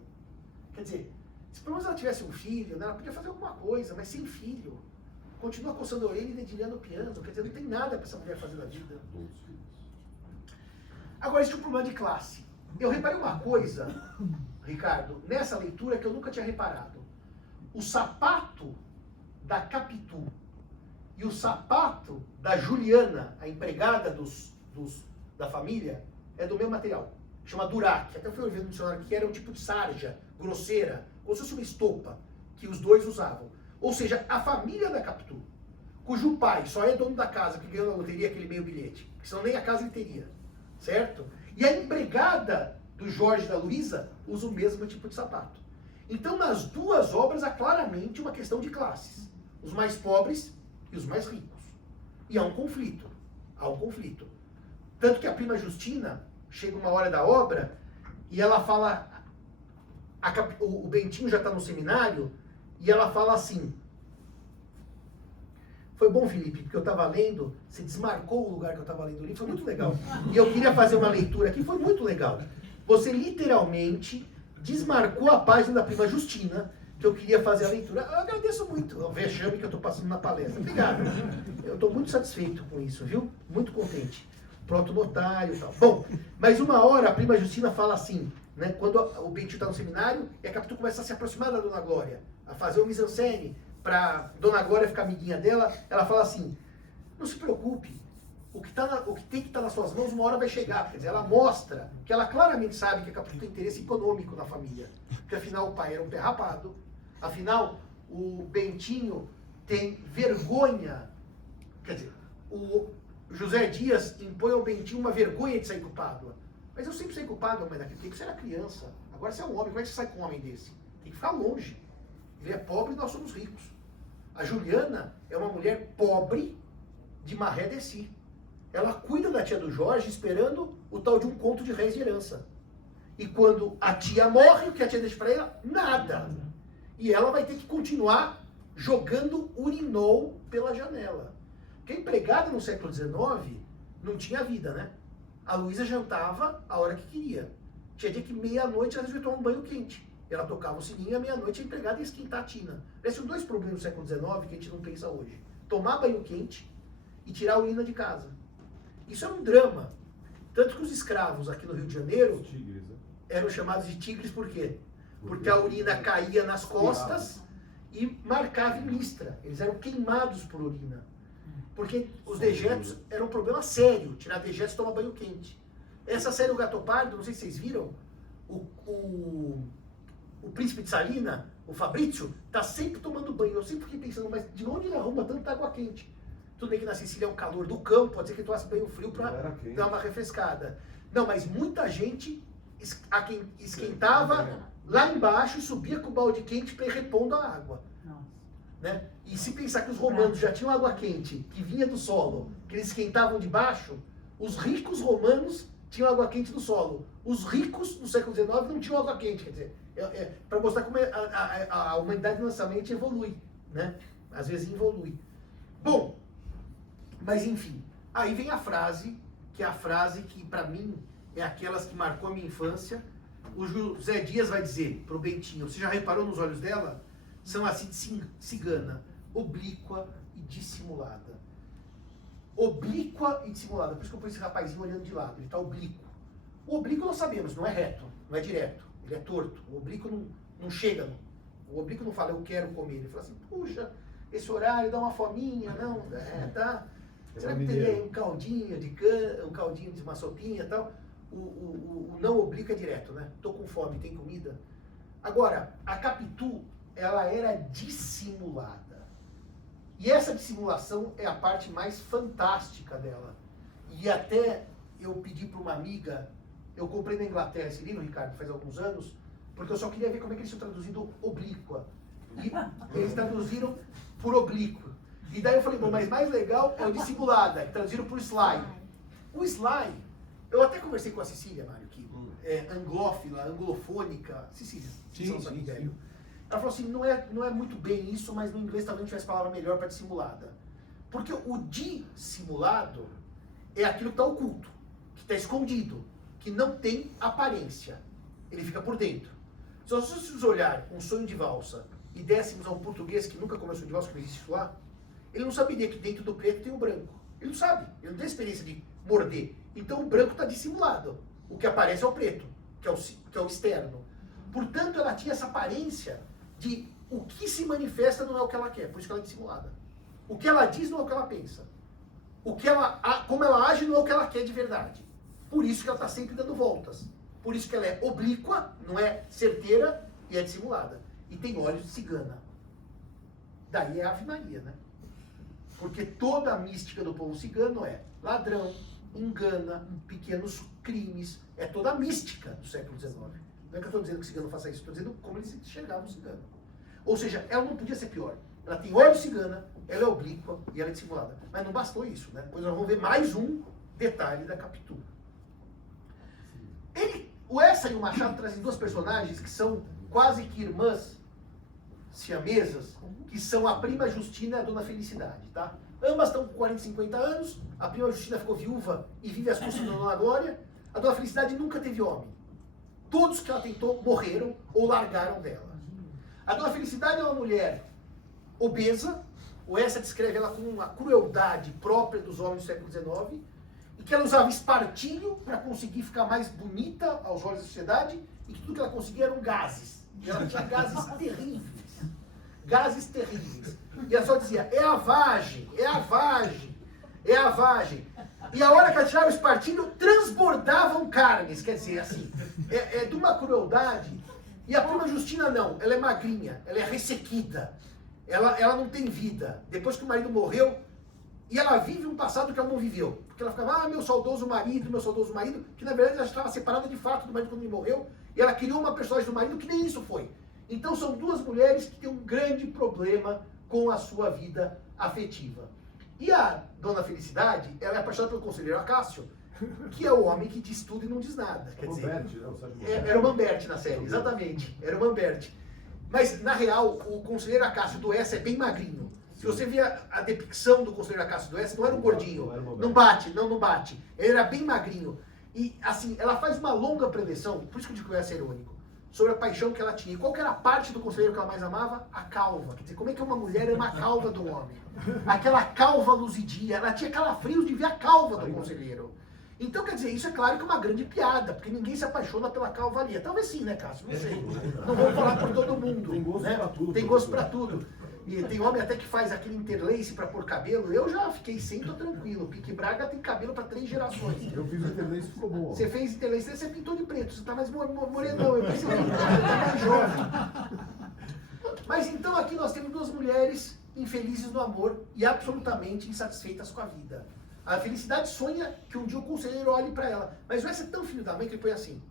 Quer dizer, se pelo menos ela tivesse um filho, né, ela podia fazer alguma coisa, mas sem filho. Continua coçando a orelha e dedilhando o piano. Quer dizer, não tem nada para essa mulher fazer na vida. Agora, existe um problema de classe. Eu reparei uma coisa, Ricardo, nessa leitura que eu nunca tinha reparado. O sapato da Capitu e o sapato da Juliana, a empregada da família, é do mesmo material. Chama Durac. Até eu fui ouvir no dicionário que era um tipo de sarja, grosseira, como se fosse uma estopa, que os dois usavam. Ou seja, a família da Capitu, cujo pai só é dono da casa que ganhou na loteria aquele meio bilhete, que senão nem a casa ele teria, certo? E a empregada do Jorge e da Luísa usa o mesmo tipo de sapato. Então, nas duas obras há claramente uma questão de classes. Os mais pobres e os mais ricos. E há um conflito. Tanto que a prima Justina chega uma hora da obra e ela fala... O Bentinho já está no seminário e ela fala assim: foi bom, Felipe, porque eu estava lendo, você desmarcou o lugar que eu estava lendo o livro, foi muito legal. E eu queria fazer uma leitura aqui, foi muito legal. Você literalmente desmarcou a página da prima Justina, que eu queria fazer a leitura. Eu agradeço muito o vexame que eu estou passando na palestra. Obrigado. Eu estou muito satisfeito com isso, viu? Muito contente. Pronto, notário e tal. Bom, mas uma hora a prima Justina fala assim, né? Quando o Bentinho está no seminário, e a Capitu começa a se aproximar da Dona Glória, a fazer o mise-en-scène para Dona Glória ficar amiguinha dela, ela fala assim, não se preocupe, o que tem que estar nas suas mãos, uma hora vai chegar. Quer dizer, ela mostra que ela claramente sabe que a Capitu tem interesse econômico na família. Porque afinal o pai era um pé rapado, afinal o Bentinho tem vergonha, quer dizer, o José Dias impõe ao Bentinho uma vergonha de sair com o Pádua. Mas eu sempre saí com o Pádua, mãe, naquele tempo você era criança. Agora você é um homem, como é que você sai com um homem desse? Tem que ficar longe. Ele é pobre e nós somos ricos. A Juliana é uma mulher pobre de maré de si. Ela cuida da tia do Jorge esperando o tal de um conto de réis de herança. E quando a tia morre, o que a tia deixa para ela? Nada. E ela vai ter que continuar jogando urinol pela janela. Porque a empregada no século XIX não tinha vida, né? A Luísa jantava a hora que queria. Tinha dia que meia-noite ela devia tomar um banho quente. Ela tocava o sininho e à meia-noite a empregada ia esquentar a tina. Esses são dois problemas do século XIX que a gente não pensa hoje. Tomar banho quente e tirar a urina de casa. Isso é um drama. Tanto que os escravos aqui no Rio de Janeiro Tigres, né? eram chamados de tigres por quê? Porque a urina caía nas costas e marcava em listra. Eles eram queimados por urina. Porque os dejetos eram um problema sério. Tirar dejetos e tomar banho quente. Essa série O Gato Pardo, não sei se vocês viram, o príncipe de Salina, o Fabrício, tá sempre tomando banho. Eu sempre fiquei pensando, mas de onde ele arruma tanta água quente? Tudo bem que na Sicília é um calor do campo, pode ser que ele tomasse banho frio para dar uma refrescada. Não, mas muita gente esquentava lá embaixo e subia com o balde quente para ir repondo a água. Né? E se pensar que os romanos já tinham água quente, que vinha do solo, que eles esquentavam de baixo, os ricos romanos tinham água quente do solo. Os ricos no século XIX não tinham água quente, quer dizer, para mostrar como a humanidade nossa mente evolui, né? Às vezes evolui. Bom, mas enfim, aí vem a frase, que é a frase que para mim é aquelas que marcou a minha infância. O José Dias vai dizer pro Bentinho, você já reparou nos olhos dela? São assim de cigana, oblíqua e dissimulada. Oblíqua e dissimulada, por isso que eu pus esse rapazinho olhando de lado, ele está oblíquo. O oblíquo nós sabemos, não é reto, não é direto, ele é torto. O oblíquo não chega, o oblíquo não fala, eu quero comer. Ele fala assim, puxa, esse horário dá uma fominha, não, tá. Será que teria aí um caldinho de uma sopinha e tal? O não oblíquo é direto, né? Tô com fome, tem comida? Agora, a Capitu, ela era dissimulada. E essa dissimulação é a parte mais fantástica dela. E até eu pedi para uma amiga, eu comprei na Inglaterra esse livro, Ricardo, faz alguns anos, porque eu só queria ver como é que eles tinham traduzido oblíqua. E eles traduziram por oblíquo. E daí eu falei, bom, mas mais legal é o dissimulada, que traduziram por sly. O sly, eu até conversei com a Cecília, Mário, que é anglófila, anglofônica, Cecília, Sim. Ela falou assim, não é muito bem isso, mas no inglês talvez não tivesse palavra melhor para dissimulada. Porque o dissimulado é aquilo que está oculto, que está escondido, que não tem aparência. Ele fica por dentro. Se nós fôssemos olhar Um Sonho de Valsa e dessemos a um português que nunca comeu sonho de valsa, que não existe isso lá, ele não saberia que dentro do preto tem o branco. Ele não sabe, ele não tem experiência de morder. Então o branco está dissimulado. O que aparece é o preto, que é o externo. Portanto, ela tinha essa aparência de o que se manifesta não é o que ela quer, por isso que ela é dissimulada. O que ela diz não é o que ela pensa. Como ela age não é o que ela quer de verdade. Por isso que ela está sempre dando voltas. Por isso que ela é oblíqua, não é certeira e é dissimulada. E tem olhos de cigana. Daí é a Ave Maria, né? Porque toda a mística do povo cigano é ladrão, engana, pequenos crimes. É toda a mística do século XIX. Não é que eu estou dizendo que o cigano faça isso, estou dizendo como eles enxergavam o cigano. Ou seja, ela não podia ser pior. Ela tem olho de cigana, ela é oblíqua e ela é dissimulada. Mas não bastou isso, né? Depois nós vamos ver mais um detalhe da Capitu. O Essa e o Machado trazem duas personagens que são quase que irmãs siamesas, que são a prima Justina e a dona Felicidade, tá? Ambas estão com 40, 50 anos, a prima Justina ficou viúva e vive às custas da dona Glória, a dona Felicidade nunca teve homem. Todos que ela tentou morreram ou largaram dela. A Dona Felicidade é uma mulher obesa, o Essa descreve ela com uma crueldade própria dos homens do século XIX, e que ela usava espartilho para conseguir ficar mais bonita aos olhos da sociedade, e que tudo que ela conseguia eram gases. E ela tinha gases terríveis. Gases terríveis. E ela só dizia, é a vagem, é a vagem, é a vagem. E a hora que ela tirava o espartilho, transbordavam carnes. Quer dizer, assim, é de uma crueldade. E a prima Justina não, ela é magrinha, ela é ressequida. Ela não tem vida. Depois que o marido morreu, e ela vive um passado que ela não viveu. Porque ela ficava, meu saudoso marido, que na verdade ela estava separada de fato do marido quando ele morreu, e ela criou uma personagem do marido que nem isso foi. Então são duas mulheres que têm um grande problema com a sua vida afetiva. E a Dona Felicidade, ela é apaixonada pelo conselheiro Acácio, que é o homem que diz tudo e não diz nada. Quer dizer, era o Mamberti na série, exatamente, era o Mamberti. Mas, na real, o conselheiro Acácio do Essa é bem magrinho. Se você vê a depicção do conselheiro Acácio do Essa, não era um gordinho. Não bate, não bate. Ele era bem magrinho. E, assim, ela faz uma longa preleção, por isso que eu digo que o Essa é irônico, sobre a paixão que ela tinha. E qual que era a parte do conselheiro que ela mais amava? A calva. Quer dizer, como é que uma mulher ama a calva do homem? Aquela calva luzidia. Ela tinha calafrios de ver a calva do conselheiro. Então, quer dizer, isso é claro que é uma grande piada, porque ninguém se apaixona pela calvaria. Talvez sim, né, Cássio? Não sei. Não vou falar por todo mundo. Tem gosto né? pra tudo. Tem gosto pra tudo. E tem homem até que faz aquele interlace pra pôr cabelo. Eu já fiquei sem, tô tranquilo. Pique Braga tem cabelo pra 3 gerações. Eu fiz o interlace e ficou bom. Você fez interlace, você pintou de preto. Você tá mais morenão. Eu pensei que você tá mais jovem. Mas então aqui nós temos duas mulheres infelizes no amor e absolutamente insatisfeitas com a vida. A Felicidade sonha que um dia o conselheiro olhe para ela. Mas vai ser tão filho da mãe que ele põe assim,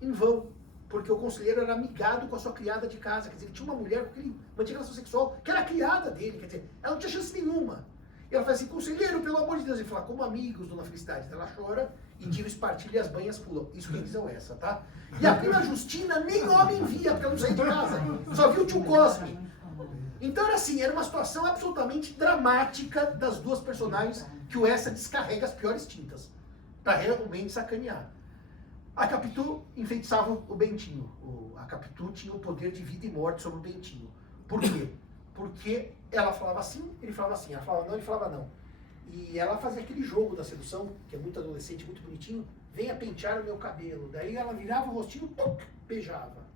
em vão. Porque o conselheiro era amigado com a sua criada de casa. Quer dizer, ele tinha uma mulher com quem ele mantinha relação sexual, que era a criada dele. Quer dizer, ela não tinha chance nenhuma. E ela fala assim, conselheiro, pelo amor de Deus. Ele fala, como amigos, Dona Felicidade. Ela chora e tira o espartilho e as banhas pulam. Isso quem diz é o Essa, tá? E a prima Justina nem homem via, porque ela não saía de casa. Só viu o tio Cosme. Então era assim, era uma situação absolutamente dramática das duas personagens que o Essa descarrega as piores tintas para realmente sacanear. A Capitu enfeitiçava o Bentinho. A Capitu tinha o poder de vida e morte sobre o Bentinho. Por quê? Porque ela falava assim, ele falava assim. Ela falava não, ele falava não. E ela fazia aquele jogo da sedução, que é muito adolescente, muito bonitinho. Venha pentear o meu cabelo. Daí ela virava o rostinho, beijava.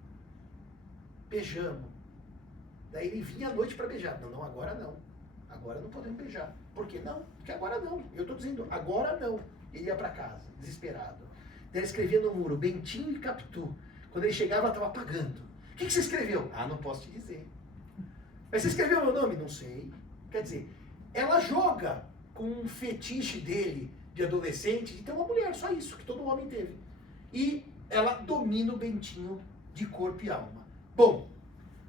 Beijamos. Daí ele vinha à noite para beijar. Não, não, agora não. Agora não podemos beijar. Por quê? Não, porque agora não. Eu estou dizendo, agora não. Ele ia para casa, desesperado. Daí ele escrevia no muro, Bentinho e Capitu. Quando ele chegava, ela estava apagando. O que você escreveu? Ah, não posso te dizer. Mas você escreveu meu nome? Não sei. Quer dizer, ela joga com um fetiche dele, de adolescente, de ter uma mulher, só isso, que todo homem teve. E ela domina o Bentinho de corpo e alma. Bom,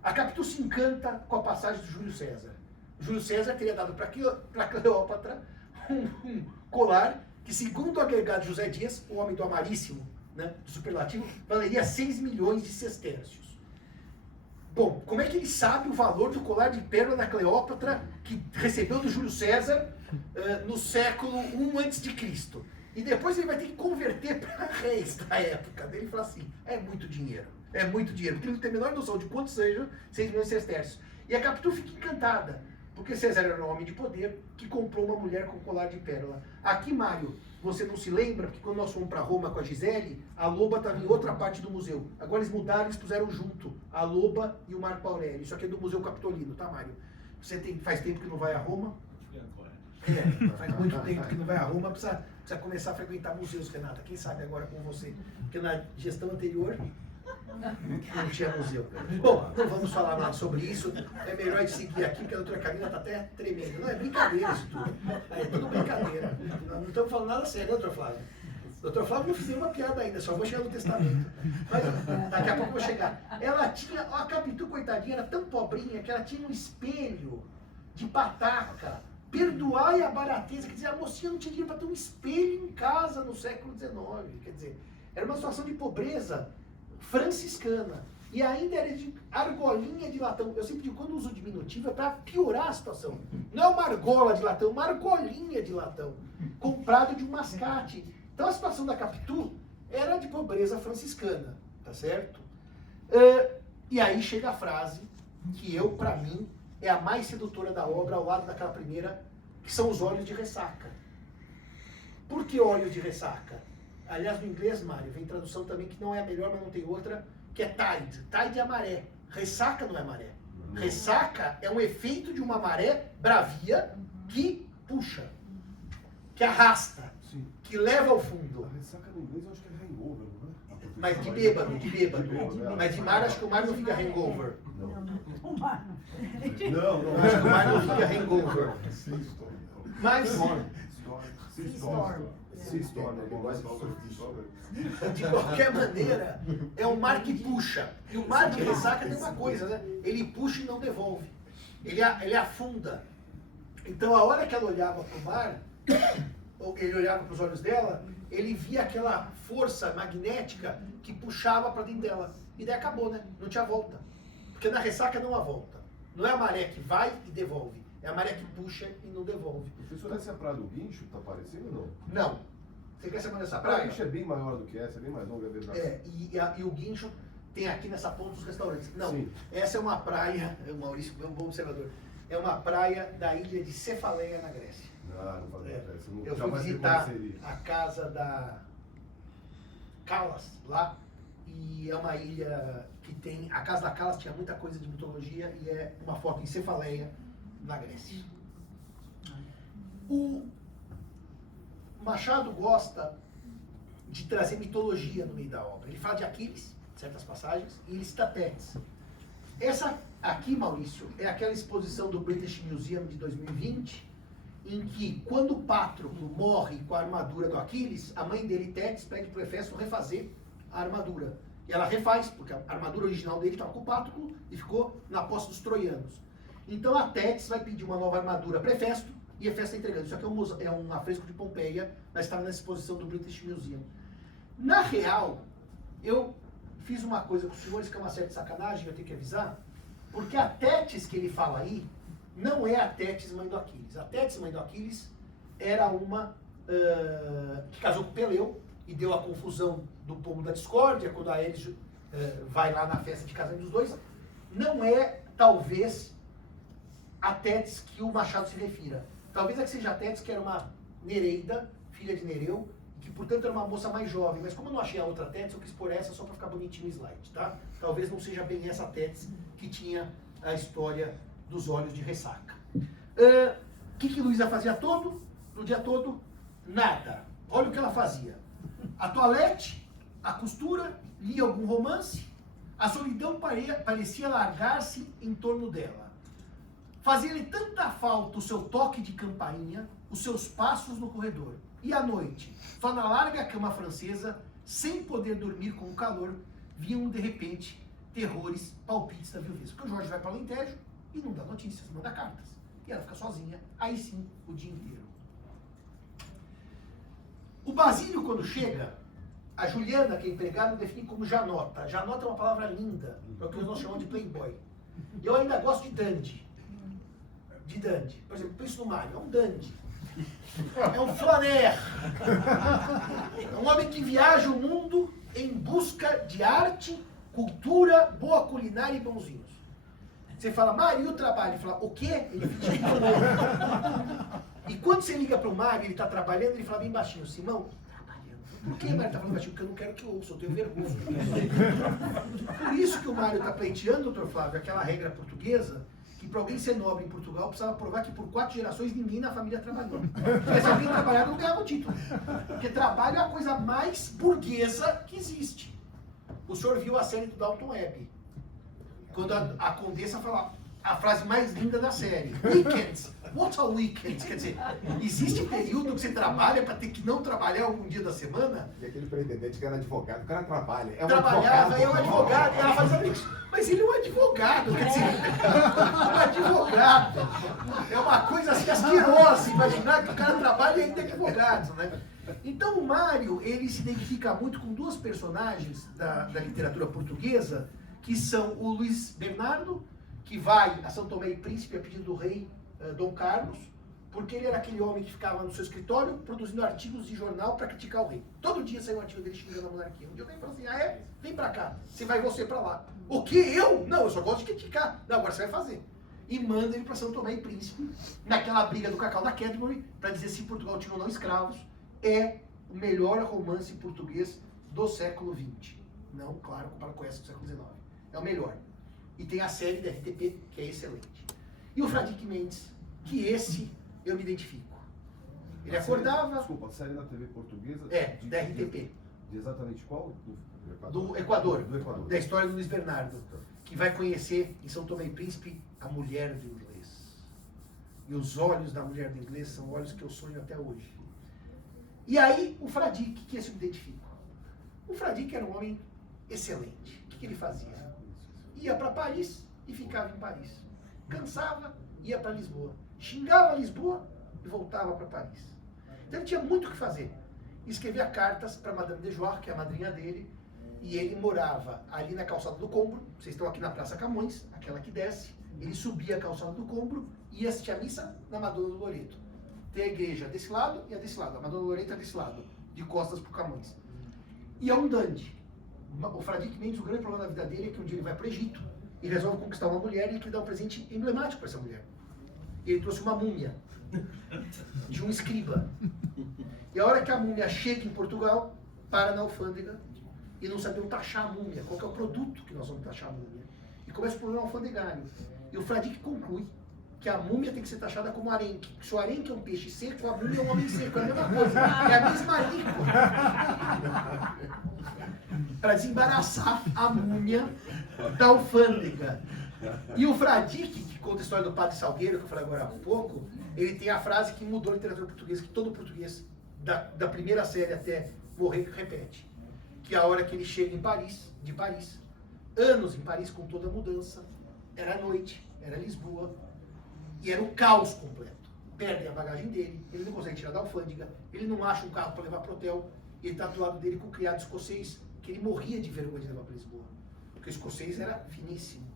a Capitu se encanta com a passagem do Júlio César. O Júlio César teria dado para Cleópatra um colar que, segundo o agregado José Dias, o homem do amaríssimo, né, do superlativo, valeria 6 milhões de sestércios. Bom, como é que ele sabe o valor do colar de pérola da Cleópatra que recebeu do Júlio César no século I a.C.? E depois ele vai ter que converter para réis da época. Daí ele fala assim, é muito dinheiro, porque ele não tem a menor noção de quanto sejam 6 milhões de sestércios. E a Capitu fica encantada, porque César era um homem de poder que comprou uma mulher com colar de pérola. Aqui, Mário, você não se lembra, porque quando nós fomos para Roma com a Gisele, a loba estava em outra parte do museu. Agora eles mudaram, eles puseram junto a loba e o Marco Aurélio. Isso aqui é do Museu Capitolino, tá, Mário? Você faz tempo que não vai a Roma? Faz muito tempo que não vai a Roma, precisa começar a frequentar museus, Renata. Quem sabe agora com você? Porque na gestão anterior não tinha museu. Bom, não vamos falar mais sobre isso. É melhor de seguir aqui, porque a doutora Camila está até tremendo. Não, é brincadeira isso tudo. É tudo brincadeira. Não estamos falando nada sério, né, doutor Flávio? Doutor Flávio não fiz uma piada ainda, só vou chegar no testamento. Mas daqui a pouco eu vou chegar. Ela tinha, a Capitu, coitadinha, era tão pobrinha que ela tinha um espelho de pataca. Perdoai a barateza, quer dizer, a mocinha não tinha dinheiro para ter um espelho em casa no século XIX. Quer dizer, era uma situação de pobreza franciscana. E ainda era de argolinha de latão. Eu sempre digo, quando uso diminutivo é para piorar a situação. Não é uma argola de latão, uma argolinha de latão, comprado de um mascate. Então a situação da Capitu era de pobreza franciscana, tá tá certo? E aí chega a frase que pra mim, é a mais sedutora da obra, ao lado daquela primeira, que são os olhos de ressaca. Por que olhos de ressaca? Aliás, no inglês, Mário, vem tradução também que não é a melhor, mas não tem outra, que é tide. Tide é a maré. Ressaca não é maré. Ressaca é um efeito de uma maré bravia que puxa, que arrasta, Sim. que leva ao fundo. A ressaca no inglês eu acho que é hangover, não é? Mas de bêbado, de bêbado. Mas de mar, acho que o mar não fica hangover. Não, O mar. Acho que o mar não fica hangover. Mas, Seastorm, é bom, mas de qualquer maneira, é um mar que puxa. E o mar de ressaca tem uma coisa, né? Ele puxa e não devolve. Ele afunda. Então, a hora que ela olhava para o mar, ou ele olhava para os olhos dela, ele via aquela força magnética que puxava para dentro dela. E daí acabou, né? Não tinha volta. Porque na ressaca não há volta. Não é a maré que vai e devolve. É a maré que puxa e não devolve. Professor, essa é a praia do Guincho, tá parecendo ou não? Não. Você quer saber dessa A praia do praia? Guincho é bem maior do que essa, é bem mais longa, é verdade. E o Guincho tem aqui nessa ponta os restaurantes. Não, Sim. essa é uma praia, Maurício é um bom observador, é uma praia da ilha de Cefaleia, na Grécia. Não fazia essa. Eu fui visitar a casa da Calas lá, e é uma ilha que tem, a casa da Calas tinha muita coisa de mitologia, e é uma foto em Cefaleia, na Grécia. O Machado gosta de trazer mitologia no meio da obra. Ele fala de Aquiles, certas passagens, e ele cita Tétis. Essa aqui, Maurício, é aquela exposição do British Museum de 2020, em que, quando o Patroclo morre com a armadura do Aquiles, a mãe dele, Tétis, pede para o Hefesto refazer a armadura. E ela refaz, porque a armadura original dele estava com o Patroclo e ficou na posse dos troianos. Então a Tétis vai pedir uma nova armadura para Hefesto, e Hefesto está entregando. Isso aqui é um afresco de Pompeia, mas estava nessa exposição do British Museum. Na real, eu fiz uma coisa com os senhores que é uma certa sacanagem, eu tenho que avisar, porque a Tétis que ele fala aí, não é a Tétis mãe do Aquiles. A Tétis mãe do Aquiles era uma que casou com Peleu e deu a confusão do pomo da discórdia, quando a Elis vai lá na festa de casamento dos dois. Não é, talvez, a Tétis que o Machado se refira. Talvez a que seja a Tétis, que era uma Nereida, filha de Nereu, que portanto era uma moça mais jovem, mas como eu não achei a outra Tétis, eu quis pôr essa só para ficar bonitinho o slide, tá? Talvez não seja bem essa Tétis que tinha a história dos olhos de ressaca. O que Luísa fazia no dia todo? Nada. Olha o que ela fazia. A toalete, a costura, lia algum romance, a solidão parecia largar-se em torno dela. Fazia-lhe tanta falta o seu toque de campainha, os seus passos no corredor. E à noite, só na larga cama francesa, sem poder dormir com o calor, vinham de repente terrores, palpites da viuvez. Porque o Jorge vai para o Alentejo e não dá notícias, não dá cartas. E ela fica sozinha, aí sim, o dia inteiro. O Basílio, quando chega, a Juliana, que é empregada, define como Janota. Janota é uma palavra linda, é o que nós chamamos de playboy. Eu ainda gosto de dandy. Por exemplo, penso no Mário, é um dandy. É um flaner. É um homem que viaja o mundo em busca de arte, cultura, boa culinária e bons vinhos. Você fala, Mário, e o trabalho? Ele fala, o quê? Ele fica de novo. E quando você liga para o Mário, ele está trabalhando, ele fala bem baixinho, Simão, trabalhando. Por que o Mário está falando baixinho? Porque eu não quero que ouça, eu tenho vergonha. Por isso que o Mário está pleiteando, doutor Flávio, aquela regra portuguesa, que para alguém ser nobre em Portugal, precisava provar que por 4 gerações ninguém na família trabalhou. Porque se alguém trabalhar, não ganhava o título. Porque trabalho é a coisa mais burguesa que existe. O senhor viu a série do Dalton Webb, quando a Condessa fala a frase mais linda da série. Weekends. What's a weekend? Quer dizer, existe período que você trabalha para ter que não trabalhar algum dia da semana? E aquele pretendente que era advogado, o cara trabalha. É um Trabalhava, advogado. é um advogado, e ela fazia isso. Mas ele é um advogado, quer dizer, um advogado. É uma coisa assim asquerosa, imaginar que o cara trabalha e ainda é advogado, né? Então o Mário, ele se identifica muito com duas personagens da literatura portuguesa, que são o Luís Bernardo, que vai a São Tomé e Príncipe a pedido do rei Dom Carlos, Porque ele era aquele homem que ficava no seu escritório produzindo artigos de jornal para criticar o rei. Todo dia saiu um artigo dele xingando a monarquia. Um dia alguém falou assim, ah é? Vem pra cá, você pra lá. O que? Eu? Não, eu só gosto de criticar. Não, agora você vai fazer. E manda ele para São Tomé e Príncipe, naquela briga do cacau da Cadbury, para dizer se Portugal tinha ou não escravos. É o melhor romance português do século XX. Não, claro, comparado com essa do século XIX. É o melhor. E tem a série da RTP, que é excelente. E o Fradique Mendes, que esse eu me identifico. Ele acordava... Desculpa, a série da TV portuguesa? Da RTP. De exatamente qual? Do Equador. Do Equador. Da história do Luiz Bernardo. Que vai conhecer em São Tomé e Príncipe a mulher do inglês. E os olhos da mulher do inglês são olhos que eu sonho até hoje. E aí, o Fradique, que esse eu me identifico. O Fradique era um homem excelente. O que ele fazia? Ia para Paris e ficava em Paris. Cansava, ia para Lisboa. Xingava Lisboa e voltava para Paris. Então ele tinha muito o que fazer. Escrevia cartas para Madame de Joire, que é a madrinha dele, e ele morava ali na calçada do Combro. Vocês estão aqui na Praça Camões, aquela que desce. Ele subia a calçada do Combro e ia assistir a missa na Madonna do Loreto. Tem a igreja desse lado e a desse lado. A Madonna do Loreto é desse lado, de costas para o Camões. E é um dandy. O Fradique Mendes, o grande problema da vida dele é que um dia ele vai para o Egito e resolve conquistar uma mulher e ele quer dar um presente emblemático para essa mulher. E ele trouxe uma múmia de um escriba. E a hora que a múmia chega em Portugal, para na alfândega e não sabiam taxar a múmia. Qual que é o produto que nós vamos taxar a múmia? E começa o problema alfandegário. E o Fradique conclui que a múmia tem que ser taxada como arenque. Se o arenque é um peixe seco, a múmia é um homem seco. É a mesma coisa. É a mesma língua. Para desembaraçar a múmia da alfândega. E o Fradique, que conta a história do Padre Salgueiro, que eu falei agora há pouco, ele tem a frase que mudou a literatura portuguesa, que todo português, da primeira série até morrer, repete. Que a hora que ele chega em Paris, de Paris, anos em Paris com toda a mudança, era noite, era Lisboa, e era o caos completo. Perdem a bagagem dele, ele não consegue tirar da alfândega, ele não acha um carro para levar para o hotel, ele está do lado dele com o criado escocês, que ele morria de vergonha de levar para Lisboa, porque o escocês era finíssimo.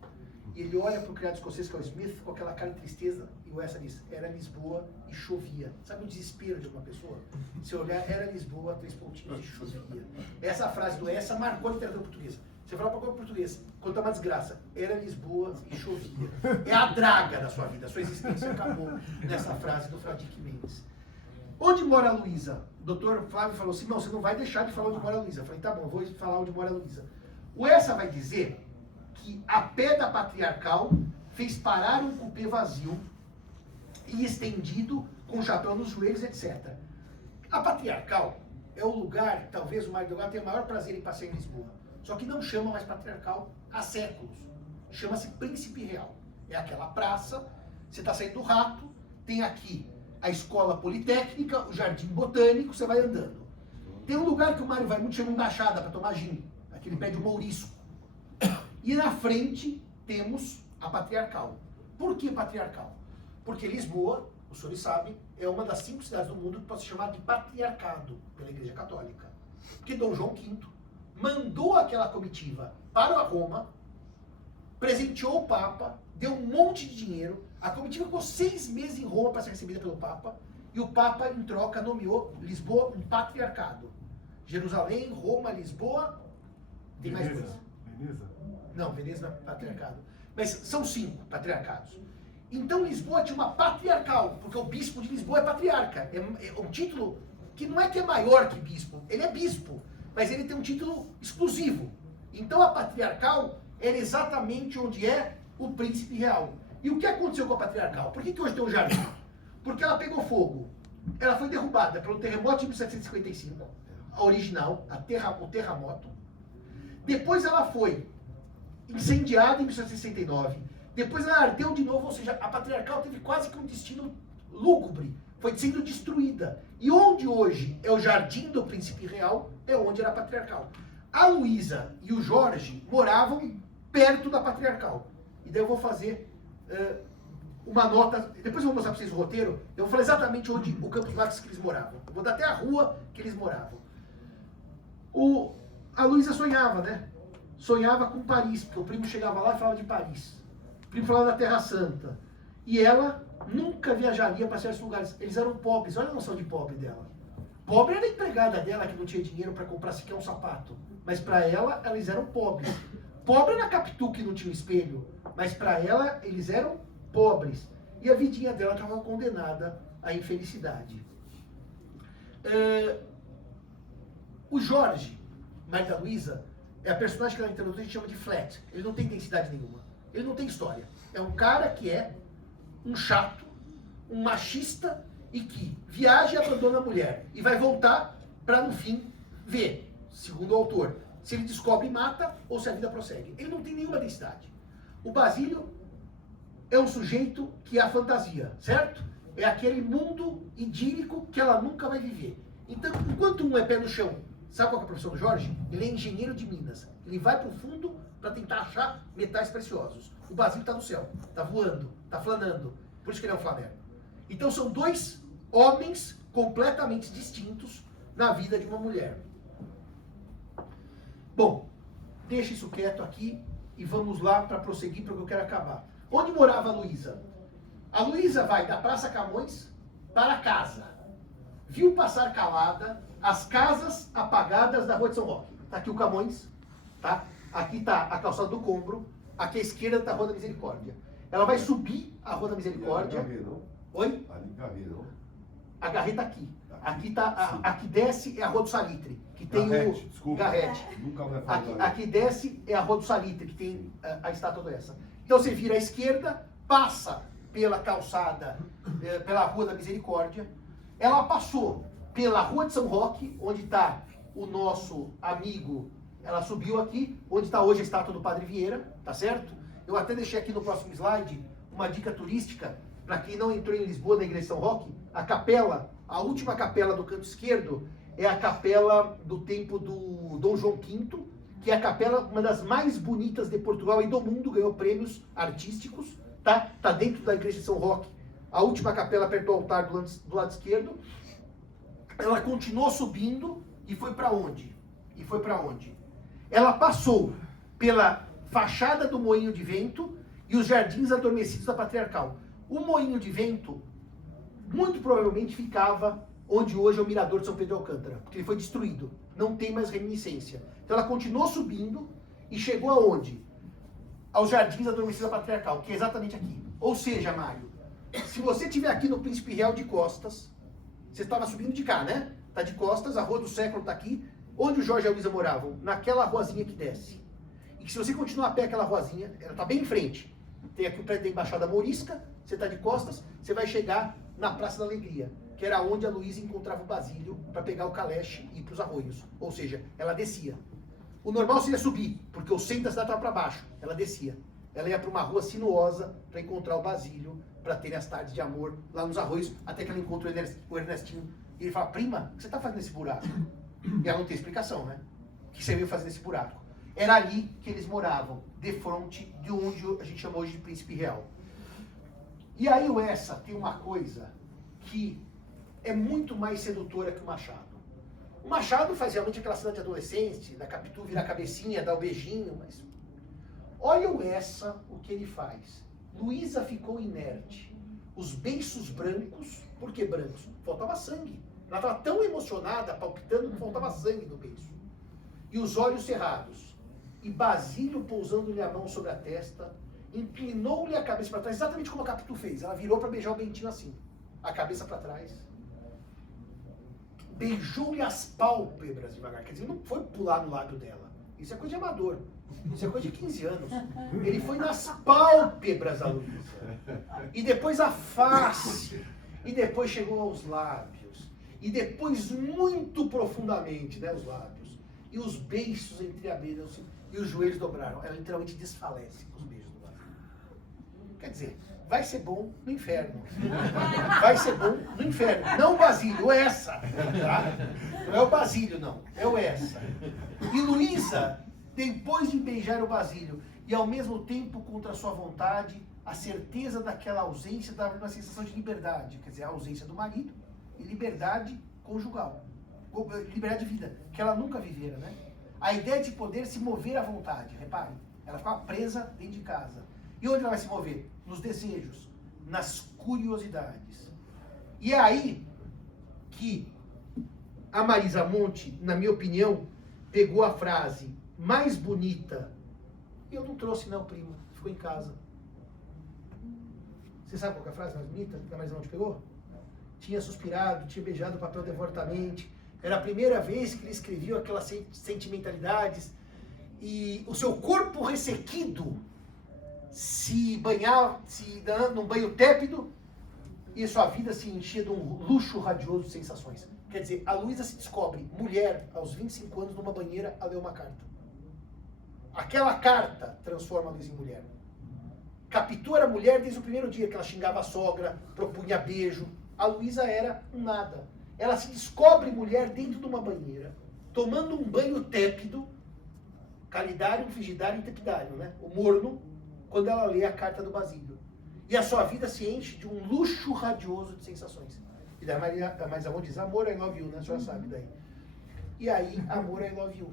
E ele olha para o criado escocês, que é o Smith, com aquela cara de tristeza, e o Essa diz, era Lisboa e chovia. Sabe o desespero de uma pessoa? Se olhar, era Lisboa, 3 pontinhos e chovia. Essa frase do Essa marcou a literatura portuguesa. Você fala para qualquer português, quando uma desgraça, era Lisboa e chovia. É a draga da sua vida, a sua existência acabou nessa frase do Fradique Mendes. Onde mora a Luísa? O doutor Flávio falou assim, não, você não vai deixar de falar onde mora a Luísa. Eu falei, tá bom, eu vou falar onde mora a Luísa. O Essa vai dizer que a pedra patriarcal fez parar um cupê vazio e estendido com chapéu nos joelhos, etc. A patriarcal é o lugar, talvez o Mário Delgado tenha o maior prazer em passear em Lisboa. Só que não chama mais patriarcal há séculos. Chama-se Príncipe Real. É aquela praça, você está saindo do Rato, tem aqui a Escola Politécnica, o Jardim Botânico, você vai andando. Tem um lugar que o Mário vai muito, chama um Dachada para tomar gin, aquele pé de Mourisco. E na frente temos a patriarcal. Por que patriarcal? Porque Lisboa, os senhores sabem, é uma das 5 cidades do mundo que pode ser chamada de patriarcado pela Igreja Católica. Porque Dom João V mandou aquela comitiva para Roma, presenteou o Papa, deu um monte de dinheiro, a comitiva ficou 6 meses em Roma para ser recebida pelo Papa, e o Papa, em troca, nomeou Lisboa um patriarcado. Jerusalém, Roma, Lisboa, tem mais coisa. Veneza? Não, Veneza não é patriarcado. Mas são 5 patriarcados. Então Lisboa tinha uma patriarcal, porque o bispo de Lisboa é patriarca. É um título que não é que é maior que bispo, ele é bispo, mas ele tem um título exclusivo. Então a patriarcal era exatamente onde é o príncipe real. E o que aconteceu com a patriarcal? Por que hoje tem um jardim? Porque ela pegou fogo. Ela foi derrubada pelo terremoto de 1755, a original, o terremoto. Depois ela foi incendiada em 1969. Depois ela ardeu de novo, ou seja, a patriarcal teve quase que um destino lúgubre. Foi sendo destruída. E onde hoje é o Jardim do Príncipe Real, é onde era a patriarcal. A Luísa e o Jorge moravam perto da patriarcal. E daí eu vou fazer uma nota, depois eu vou mostrar para vocês o roteiro, eu vou falar exatamente onde o Campos Marques que eles moravam. Eu vou dar até a rua que eles moravam. A Luísa sonhava, né? Sonhava com Paris, porque o primo chegava lá e falava de Paris. O primo falava da Terra Santa. E ela nunca viajaria para certos lugares. Eles eram pobres, olha a noção de pobre dela. Pobre era a empregada dela que não tinha dinheiro para comprar sequer um sapato. Mas para ela, eles eram pobres. Pobre era a Capitu que não tinha um espelho. Mas para ela, eles eram pobres. E a vidinha dela estava condenada à infelicidade. O Jorge, marido da Luísa, é a personagem que na literatura a gente chama de flat. Ele não tem densidade nenhuma. Ele não tem história. É um cara que é um chato, um machista e que viaja e abandona a mulher. E vai voltar para, no fim, ver, segundo o autor, se ele descobre e mata ou se a vida prossegue. Ele não tem nenhuma densidade. O Basílio é um sujeito que é a fantasia, certo? É aquele mundo idílico que ela nunca vai viver. Então, enquanto um é pé no chão, sabe qual é a profissão do Jorge? Ele é engenheiro de minas. Ele vai para o fundo para tentar achar metais preciosos. O Basílio está no céu, está voando, está flanando. Por isso que ele é um flaner. Então são dois homens completamente distintos na vida de uma mulher. Bom, deixa isso quieto aqui e vamos lá para prosseguir porque eu quero acabar. Onde morava a Luísa? A Luísa vai da Praça Camões para casa. Viu passar calada as casas apagadas da Rua de São Roque. Está aqui o Camões, tá? Aqui está a calçada do Combro, aqui à esquerda está a Rua da Misericórdia. Ela vai subir a Rua da Misericórdia. Oi? Ali Garré, não? A Garré está aqui. Aqui, aqui desce é a Rua do Salitre, que tem Garrete, o desculpa. Garrete. Nunca vai falar. Aqui desce é a Rua do Salitre, que tem a estátua dessa. Então você vira à esquerda, passa pela calçada, pela Rua da Misericórdia. Ela passou pela Rua de São Roque, onde está o nosso amigo. Ela subiu aqui, onde está hoje a estátua do Padre Vieira, tá certo? Eu até deixei aqui no próximo slide uma dica turística para quem não entrou em Lisboa, na Igreja de São Roque. A capela, a última capela do canto esquerdo, é a capela do tempo do Dom João V, que é a capela, uma das mais bonitas de Portugal e do mundo, ganhou prêmios artísticos, tá? Tá dentro da Igreja de São Roque, a última capela perto do altar do lado esquerdo. Ela continuou subindo e foi para onde? Ela passou pela fachada do Moinho de Vento e os Jardins Adormecidos da Patriarcal. O Moinho de Vento, muito provavelmente, ficava onde hoje é o Mirador de São Pedro de Alcântara, porque ele foi destruído, não tem mais reminiscência. Então ela continuou subindo e chegou aonde? Aos Jardins Adormecidos da Patriarcal, que é exatamente aqui. Ou seja, Mário, se você estiver aqui no Príncipe Real de costas, você estava subindo de cá, né? Tá de costas, a Rua do Século está aqui. Onde o Jorge e a Luísa moravam? Naquela ruazinha que desce. E que se você continuar a pé aquela ruazinha, ela está bem em frente. Tem aqui o prédio da Embaixada Morisca, você está de costas, você vai chegar na Praça da Alegria, que era onde a Luísa encontrava o Basílio para pegar o caleche e ir para os arroios. Ou seja, ela descia. O normal seria subir, porque o centro da cidade estava para baixo. Ela descia. Ela ia para uma rua sinuosa para encontrar o Basílio, para ter as tardes de amor lá nos arroios, até que ela encontra o Ernestinho. E ele fala: prima, o que você está fazendo nesse buraco? E ela não tem explicação, né? O que você veio fazer nesse buraco? Era ali que eles moravam, de frente de onde a gente chama hoje de Príncipe Real. E aí o Essa tem uma coisa que é muito mais sedutora que o Machado. O Machado faz realmente aquela cena de adolescente, da Capitu virar a cabecinha, dar o beijinho, mas... Olha o Essa, o que ele faz. Luísa ficou inerte. Os beiços brancos, por que brancos? Faltava sangue. Ela estava tão emocionada, palpitando, que faltava sangue no beiço. E os olhos cerrados. E Basílio pousando-lhe a mão sobre a testa, inclinou-lhe a cabeça para trás, exatamente como a Capitu fez. Ela virou para beijar o Bentinho assim, a cabeça para trás. Beijou-lhe as pálpebras devagar. Quer dizer, não foi pular no lábio dela. Isso é coisa de amador. Isso é coisa de 15 anos. Ele foi nas pálpebras da Luísa. E depois a face. E depois chegou aos lábios. E depois, muito profundamente, né, os lábios. E os beiços entreabriram-se. E os joelhos dobraram. Ela literalmente desfalece com os beijos do Basílio. Quer dizer, vai ser bom no inferno. Vai ser bom no inferno. Não o Basílio, o Essa. Tá? Não é o Basílio, não. É o Essa. E Luísa, depois de beijar o Basílio, e ao mesmo tempo, contra a sua vontade, a certeza daquela ausência dava uma sensação de liberdade. Quer dizer, a ausência do marido e liberdade conjugal. Liberdade de vida, que ela nunca vivera, né? A ideia de poder se mover à vontade, repare. Ela ficava presa dentro de casa. E onde ela vai se mover? Nos desejos. nas curiosidades. E é aí que a Marisa Monte, na minha opinião, pegou a frase mais bonita. Eu não trouxe não, prima. Ficou em casa. Você sabe qual é a frase mais bonita que a Marisa Monte pegou? Tinha suspirado, tinha beijado o papel devotamente. Era a primeira vez que ele escreveu aquelas sentimentalidades. E o seu corpo ressequido se banhava, se dando num banho tépido, e sua vida se enchia de um luxo radioso de sensações. Quer dizer, a Luísa se descobre mulher aos 25 anos numa banheira a ler uma carta. Aquela carta transforma a Luísa em mulher. Capitu era mulher desde o primeiro dia, que ela xingava a sogra, propunha beijo. A Luísa era um nada. Ela se descobre mulher dentro de uma banheira, tomando um banho tépido, calidário, frigidário e tepidário, né? O morno, quando ela lê a carta do Basílio. E a sua vida se enche de um luxo radioso de sensações. E daí a Marisa Monte diz, amor, I love you, né? A senhora sabe daí. E aí, amor, I love you.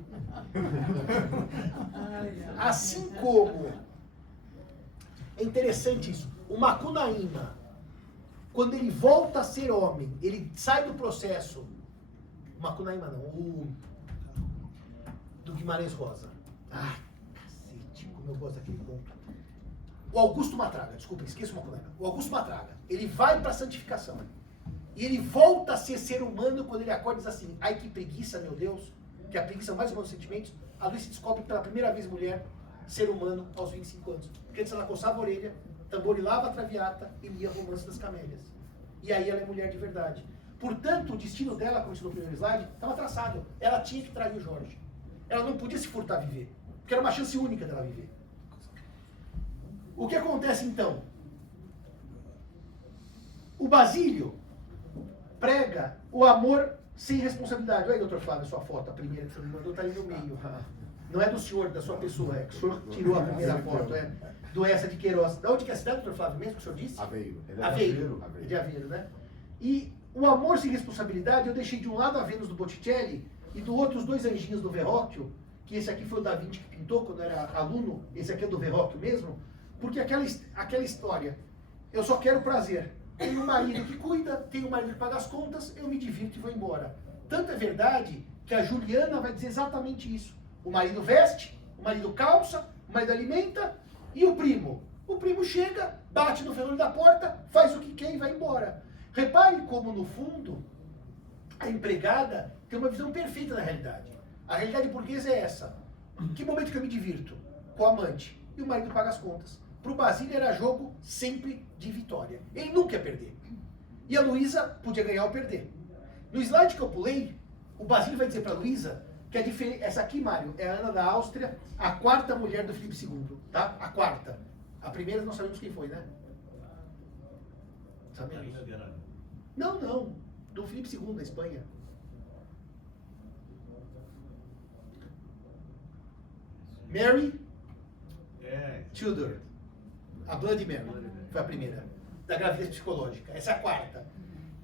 Assim como, é interessante isso, o Macunaíma, quando ele volta a ser homem, ele sai do processo, o Macunaíma não, o do Guimarães Rosa. Ah, cacete, como eu gosto daquele conto. O Augusto Matraga, desculpa, esqueça o Macunaíma. O Augusto Matraga, ele vai para a santificação. E ele volta a ser humano quando ele acorda e diz assim, ai que preguiça, meu Deus, que a preguiça é o mais humano dos sentimentos. A Luísa se descobre pela primeira vez mulher, ser humano, aos 25 anos. Porque antes ela coçava a orelha, tamborilava a traviata e lia Romance das Camélias. E aí ela é mulher de verdade. Portanto, o destino dela, como disse no primeiro slide, estava traçado. Ela tinha que trair o Jorge. Ela não podia se furtar a viver. Porque era uma chance única dela viver. O que acontece então? O Basílio prega o amor sem responsabilidade. Olha aí, doutor Flávio, a sua foto, a primeira que você me mandou, está ali no meio. Não é do senhor, da sua pessoa, é que o senhor tirou a primeira foto, é do Essa de Queiroz. Da onde que é a cidade, doutor Flávio, mesmo que o senhor disse? Aveiro. Aveiro. É de Aveiro, né? E o amor sem responsabilidade, eu deixei de um lado a Vênus do Botticelli e do outro os dois anjinhos do Verrocchio, que esse aqui foi o Da Vinci que pintou quando era aluno, esse aqui é do Verrocchio mesmo, porque aquela história, eu só quero prazer. Tenho um marido que cuida, tenho um marido que paga as contas, eu me divirto e vou embora. Tanto é verdade que a Juliana vai dizer exatamente isso. O marido veste, o marido calça, o marido alimenta, e o primo? O primo chega, bate no ferrolho da porta, faz o que quer e vai embora. Repare como, no fundo, a empregada tem uma visão perfeita da realidade. A realidade burguesa é essa. Em que momento que eu me divirto? Com o amante. E o marido paga as contas. Para o Basílio era jogo sempre de vitória. Ele nunca ia perder. E a Luísa podia ganhar ou perder. No slide que eu pulei, o Basílio vai dizer para a Luísa que a diferença... Essa aqui, Mário, é a Ana da Áustria, a quarta mulher do Filipe II. Tá? A quarta. A primeira não sabemos quem foi, né? Sabemos? Não. Do Filipe II, da Espanha. Mary Tudor. A Bloody Mary foi a primeira. Da gravidez psicológica. Essa é a quarta.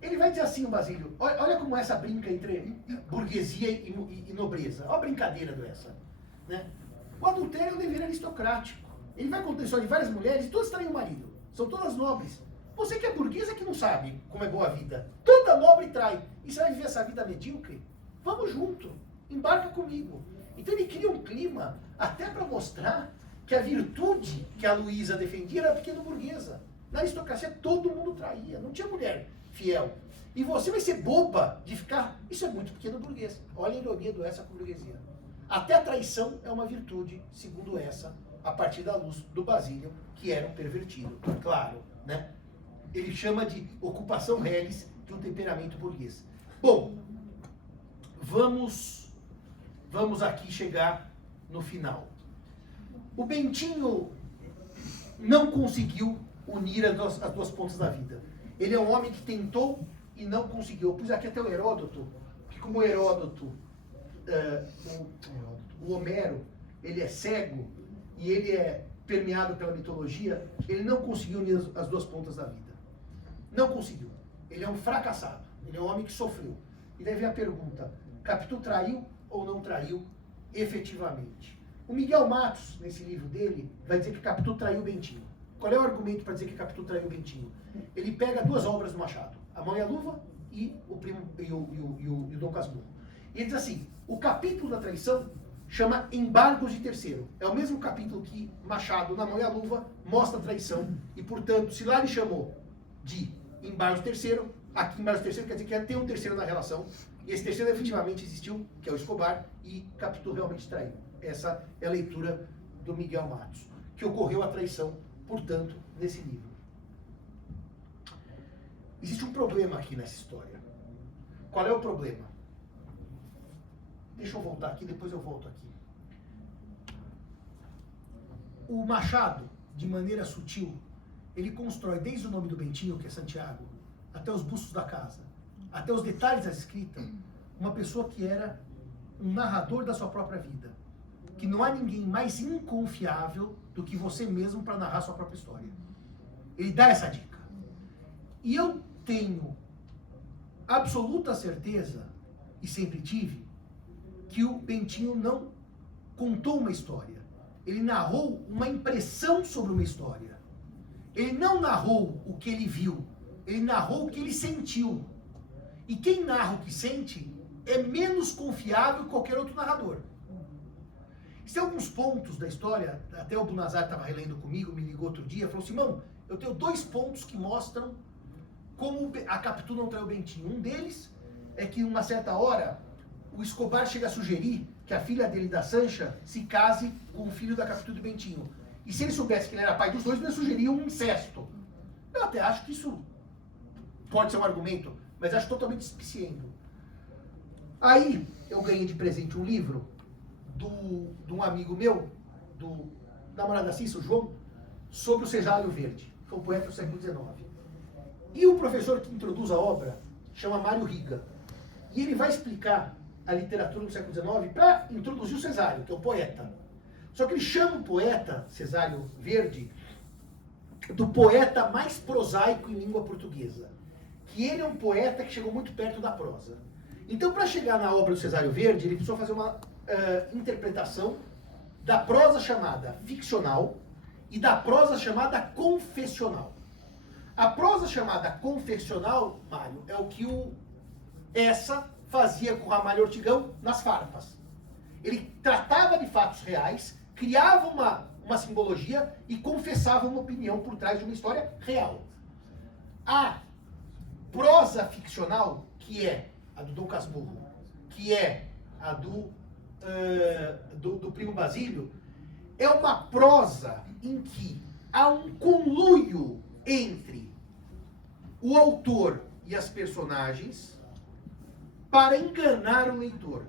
Ele vai dizer assim, o Basílio, olha como essa brinca entre burguesia e nobreza. Olha a brincadeira dessa. Né? O adultério é um dever aristocrático. Ele vai contar a história de várias mulheres e todas traem o marido. São todas nobres. Você que é burguesa que não sabe como é boa a vida. Toda nobre trai. E você vai viver essa vida medíocre? Vamos junto. Embarca comigo. Então ele cria um clima até para mostrar que a virtude que a Luísa defendia era a pequena burguesa. Na aristocracia todo mundo traía. Não tinha mulher fiel. E você vai ser boba de ficar... Isso é muito pequeno burguês. Olha a ironia do essa com burguesia. Até a traição é uma virtude, segundo essa, a partir da luz do Basílio, que era um pervertido. Claro, né? Ele chama de ocupação reles de um temperamento burguês. Bom, vamos aqui chegar no final. O Bentinho não conseguiu unir as duas pontas da vida. Ele é um homem que tentou e não conseguiu. Eu pus aqui até o Heródoto, que como Heródoto, o Homero, ele é cego e ele é permeado pela mitologia, ele não conseguiu unir as duas pontas da vida. Não conseguiu. Ele é um fracassado. Ele é um homem que sofreu. E daí vem a pergunta, Capitu traiu ou não traiu efetivamente? O Miguel Matos, nesse livro dele, vai dizer que Capitu traiu Bentinho. qual é o argumento para dizer que Capitu traiu o Bentinho? Ele pega duas obras do Machado, A Mão e a Luva e o Dom Casmurro. E ele diz assim, o capítulo da traição chama Embargos de Terceiro. É o mesmo capítulo que Machado, Na Mão e a Luva, mostra a traição. E, portanto, se lá ele chamou de Embargos de Terceiro, aqui Embargos de Terceiro quer dizer que tem um terceiro na relação. E esse terceiro efetivamente existiu, que é o Escobar, e Capitu realmente traiu. Essa é a leitura do Miguel Matos, que ocorreu a traição, portanto, nesse livro. Existe um problema aqui nessa história. Qual é o problema? Deixa eu voltar aqui, depois eu volto aqui. O Machado, de maneira sutil, ele constrói desde o nome do Bentinho, que é Santiago, até os bustos da casa, até os detalhes da escrita, uma pessoa que era um narrador da sua própria vida. Que não há ninguém mais inconfiável do que você mesmo para narrar sua própria história. Ele dá essa dica. E eu tenho absoluta certeza, e sempre tive, que o Bentinho não contou uma história. Ele narrou uma impressão sobre uma história. Ele não narrou o que ele viu, ele narrou o que ele sentiu. E quem narra o que sente é menos confiável que qualquer outro narrador. Tem alguns pontos da história, até o Bunazar estava relendo comigo, me ligou outro dia, falou, Simão, eu tenho 2 pontos que mostram como a Capitu não traiu o Bentinho. Um deles é que, em uma certa hora, o Escobar chega a sugerir que a filha dele, da Sancha, se case com o filho da Capitu do Bentinho. E se ele soubesse que ele era pai dos dois, ele sugeria um incesto. Eu até acho que isso pode ser um argumento, mas acho totalmente despiciendo. Aí, eu ganhei de presente um livro de um amigo meu, do namorado da Cissa, o João, sobre o Cesário Verde. Foi um poeta do século XIX. E o professor que introduz a obra chama Mário Riga. E ele vai explicar a literatura do século XIX para introduzir o Cesário, que é o poeta. Só que ele chama o poeta, Cesário Verde, do poeta mais prosaico em língua portuguesa. Que ele é um poeta que chegou muito perto da prosa. Então, para chegar na obra do Cesário Verde, ele precisou fazer uma interpretação da prosa chamada ficcional e da prosa chamada confessional. A prosa chamada confessional, Mário, é o que essa fazia com o Ramalho Ortigão nas farpas. Ele tratava de fatos reais, criava uma simbologia e confessava uma opinião por trás de uma história real. A prosa ficcional, que é a do Dom Casmurro, que é a do Primo Basílio, é uma prosa em que há um conluio entre o autor e as personagens para enganar o leitor.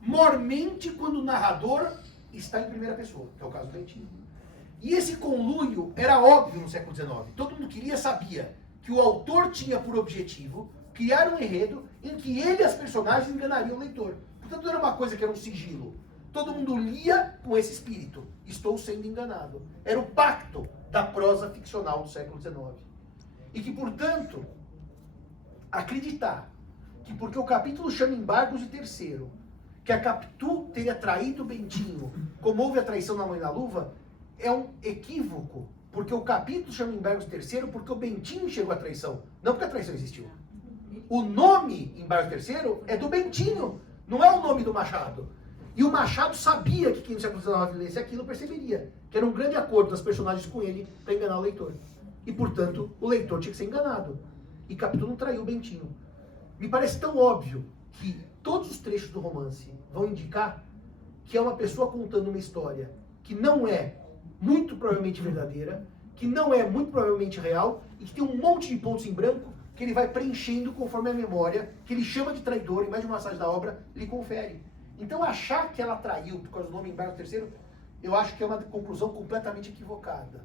Mormente quando o narrador está em primeira pessoa, que é o caso do Bentinho. E esse conluio era óbvio no século XIX. Todo mundo sabia que o autor tinha por objetivo criar um enredo em que ele e as personagens enganariam o leitor. Portanto, não era uma coisa que era um sigilo. Todo mundo lia com esse espírito. Estou sendo enganado. Era o pacto da prosa ficcional do século XIX. E que, portanto, acreditar que porque o capítulo chama Embargos de Terceiro, que a Capitu teria traído o Bentinho, como houve a traição na Mão e na Luva, é um equívoco. Porque o capítulo chama Embargos de Terceiro porque o Bentinho chegou à traição. Não porque a traição existiu. O nome Embargos de Terceiro é do Bentinho. Não é o nome do Machado. E o Machado sabia que quem no século XIX lesse aquilo perceberia. Que era um grande acordo das personagens com ele para enganar o leitor. E, portanto, o leitor tinha que ser enganado. E Capitu não traiu o Bentinho. Me parece tão óbvio que todos os trechos do romance vão indicar que é uma pessoa contando uma história que não é muito provavelmente verdadeira, que não é muito provavelmente real, e que tem um monte de pontos em branco que ele vai preenchendo conforme a memória, que ele chama de traidor, em mais de uma passagem da obra, ele confere. Então, achar que ela traiu por causa do nome Embargos de Terceiro, eu acho que é uma conclusão completamente equivocada.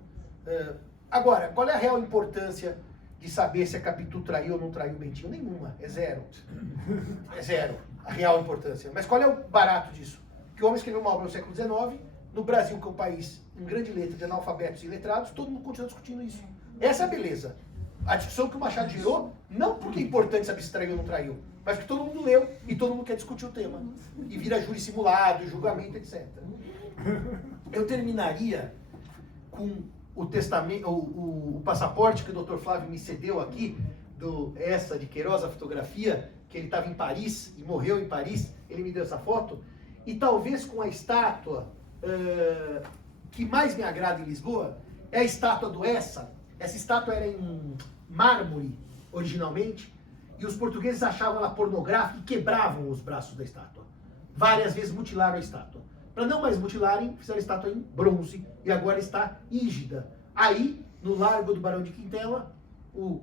Agora, qual é a real importância de saber se a Capitu traiu ou não traiu o Bentinho? Nenhuma, é zero. É zero, a real importância. Mas qual é o barato disso? Que o homem escreveu uma obra no século XIX, no Brasil, que é um país em grande letra de analfabetos e letrados, todo mundo continua discutindo isso. Essa é a beleza. A discussão que o Machado gerou, não porque é importante saber se traiu ou não traiu, mas porque todo mundo leu e todo mundo quer discutir o tema. E vira júri simulado, julgamento, etc. Eu terminaria com o testamento, o passaporte que o Dr. Flávio me cedeu aqui, essa de Queiroz, a fotografia, que ele estava em Paris e morreu em Paris, ele me deu essa foto, e talvez com a estátua que mais me agrada em Lisboa, é a estátua do Essa. Essa estátua era em mármore, originalmente, e os portugueses achavam ela pornográfica e quebravam os braços da estátua. Várias vezes mutilaram a estátua. Para não mais mutilarem, fizeram a estátua em bronze e agora está rígida. Aí, no Largo do Barão de Quintela, o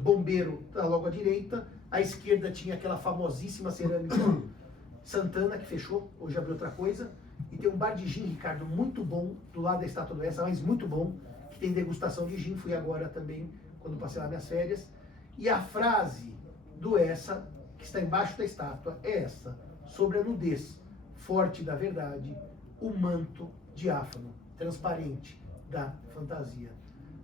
bombeiro está logo à direita, à esquerda tinha aquela famosíssima cerâmica Santana, que fechou, hoje abriu outra coisa, e tem um bar de gin, Ricardo, muito bom, do lado da estátua do Essa, mas muito bom, que tem degustação de gin, fui agora também, quando passei lá minhas férias, e a frase do Essa, que está embaixo da estátua, é essa: sobre a nudez forte da verdade, o manto diáfano, transparente da fantasia.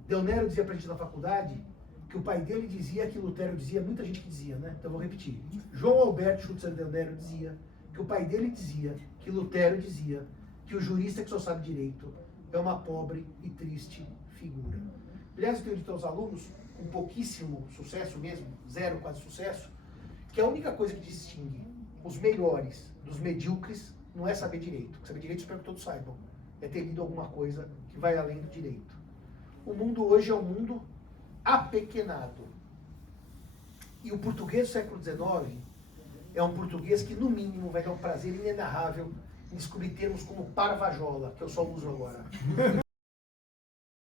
Del Nero dizia pra gente na faculdade que o pai dele dizia que Lutero dizia, muita gente que dizia, né? Então eu vou repetir. João Alberto Schutzer Del Nero dizia que o pai dele dizia, que Lutero dizia, que o jurista que só sabe direito é uma pobre e triste figura. Aliás, eu tenho dito aos alunos, com pouquíssimo sucesso mesmo, zero quase sucesso, que a única coisa que distingue os melhores dos medíocres não é saber direito. Saber direito, espero que todos saibam. É ter lido alguma coisa que vai além do direito. O mundo hoje é um mundo apequenado. E o português do século XIX é um português que, no mínimo, vai dar um prazer inenarrável em descobrir termos como parvajola, que eu só uso agora.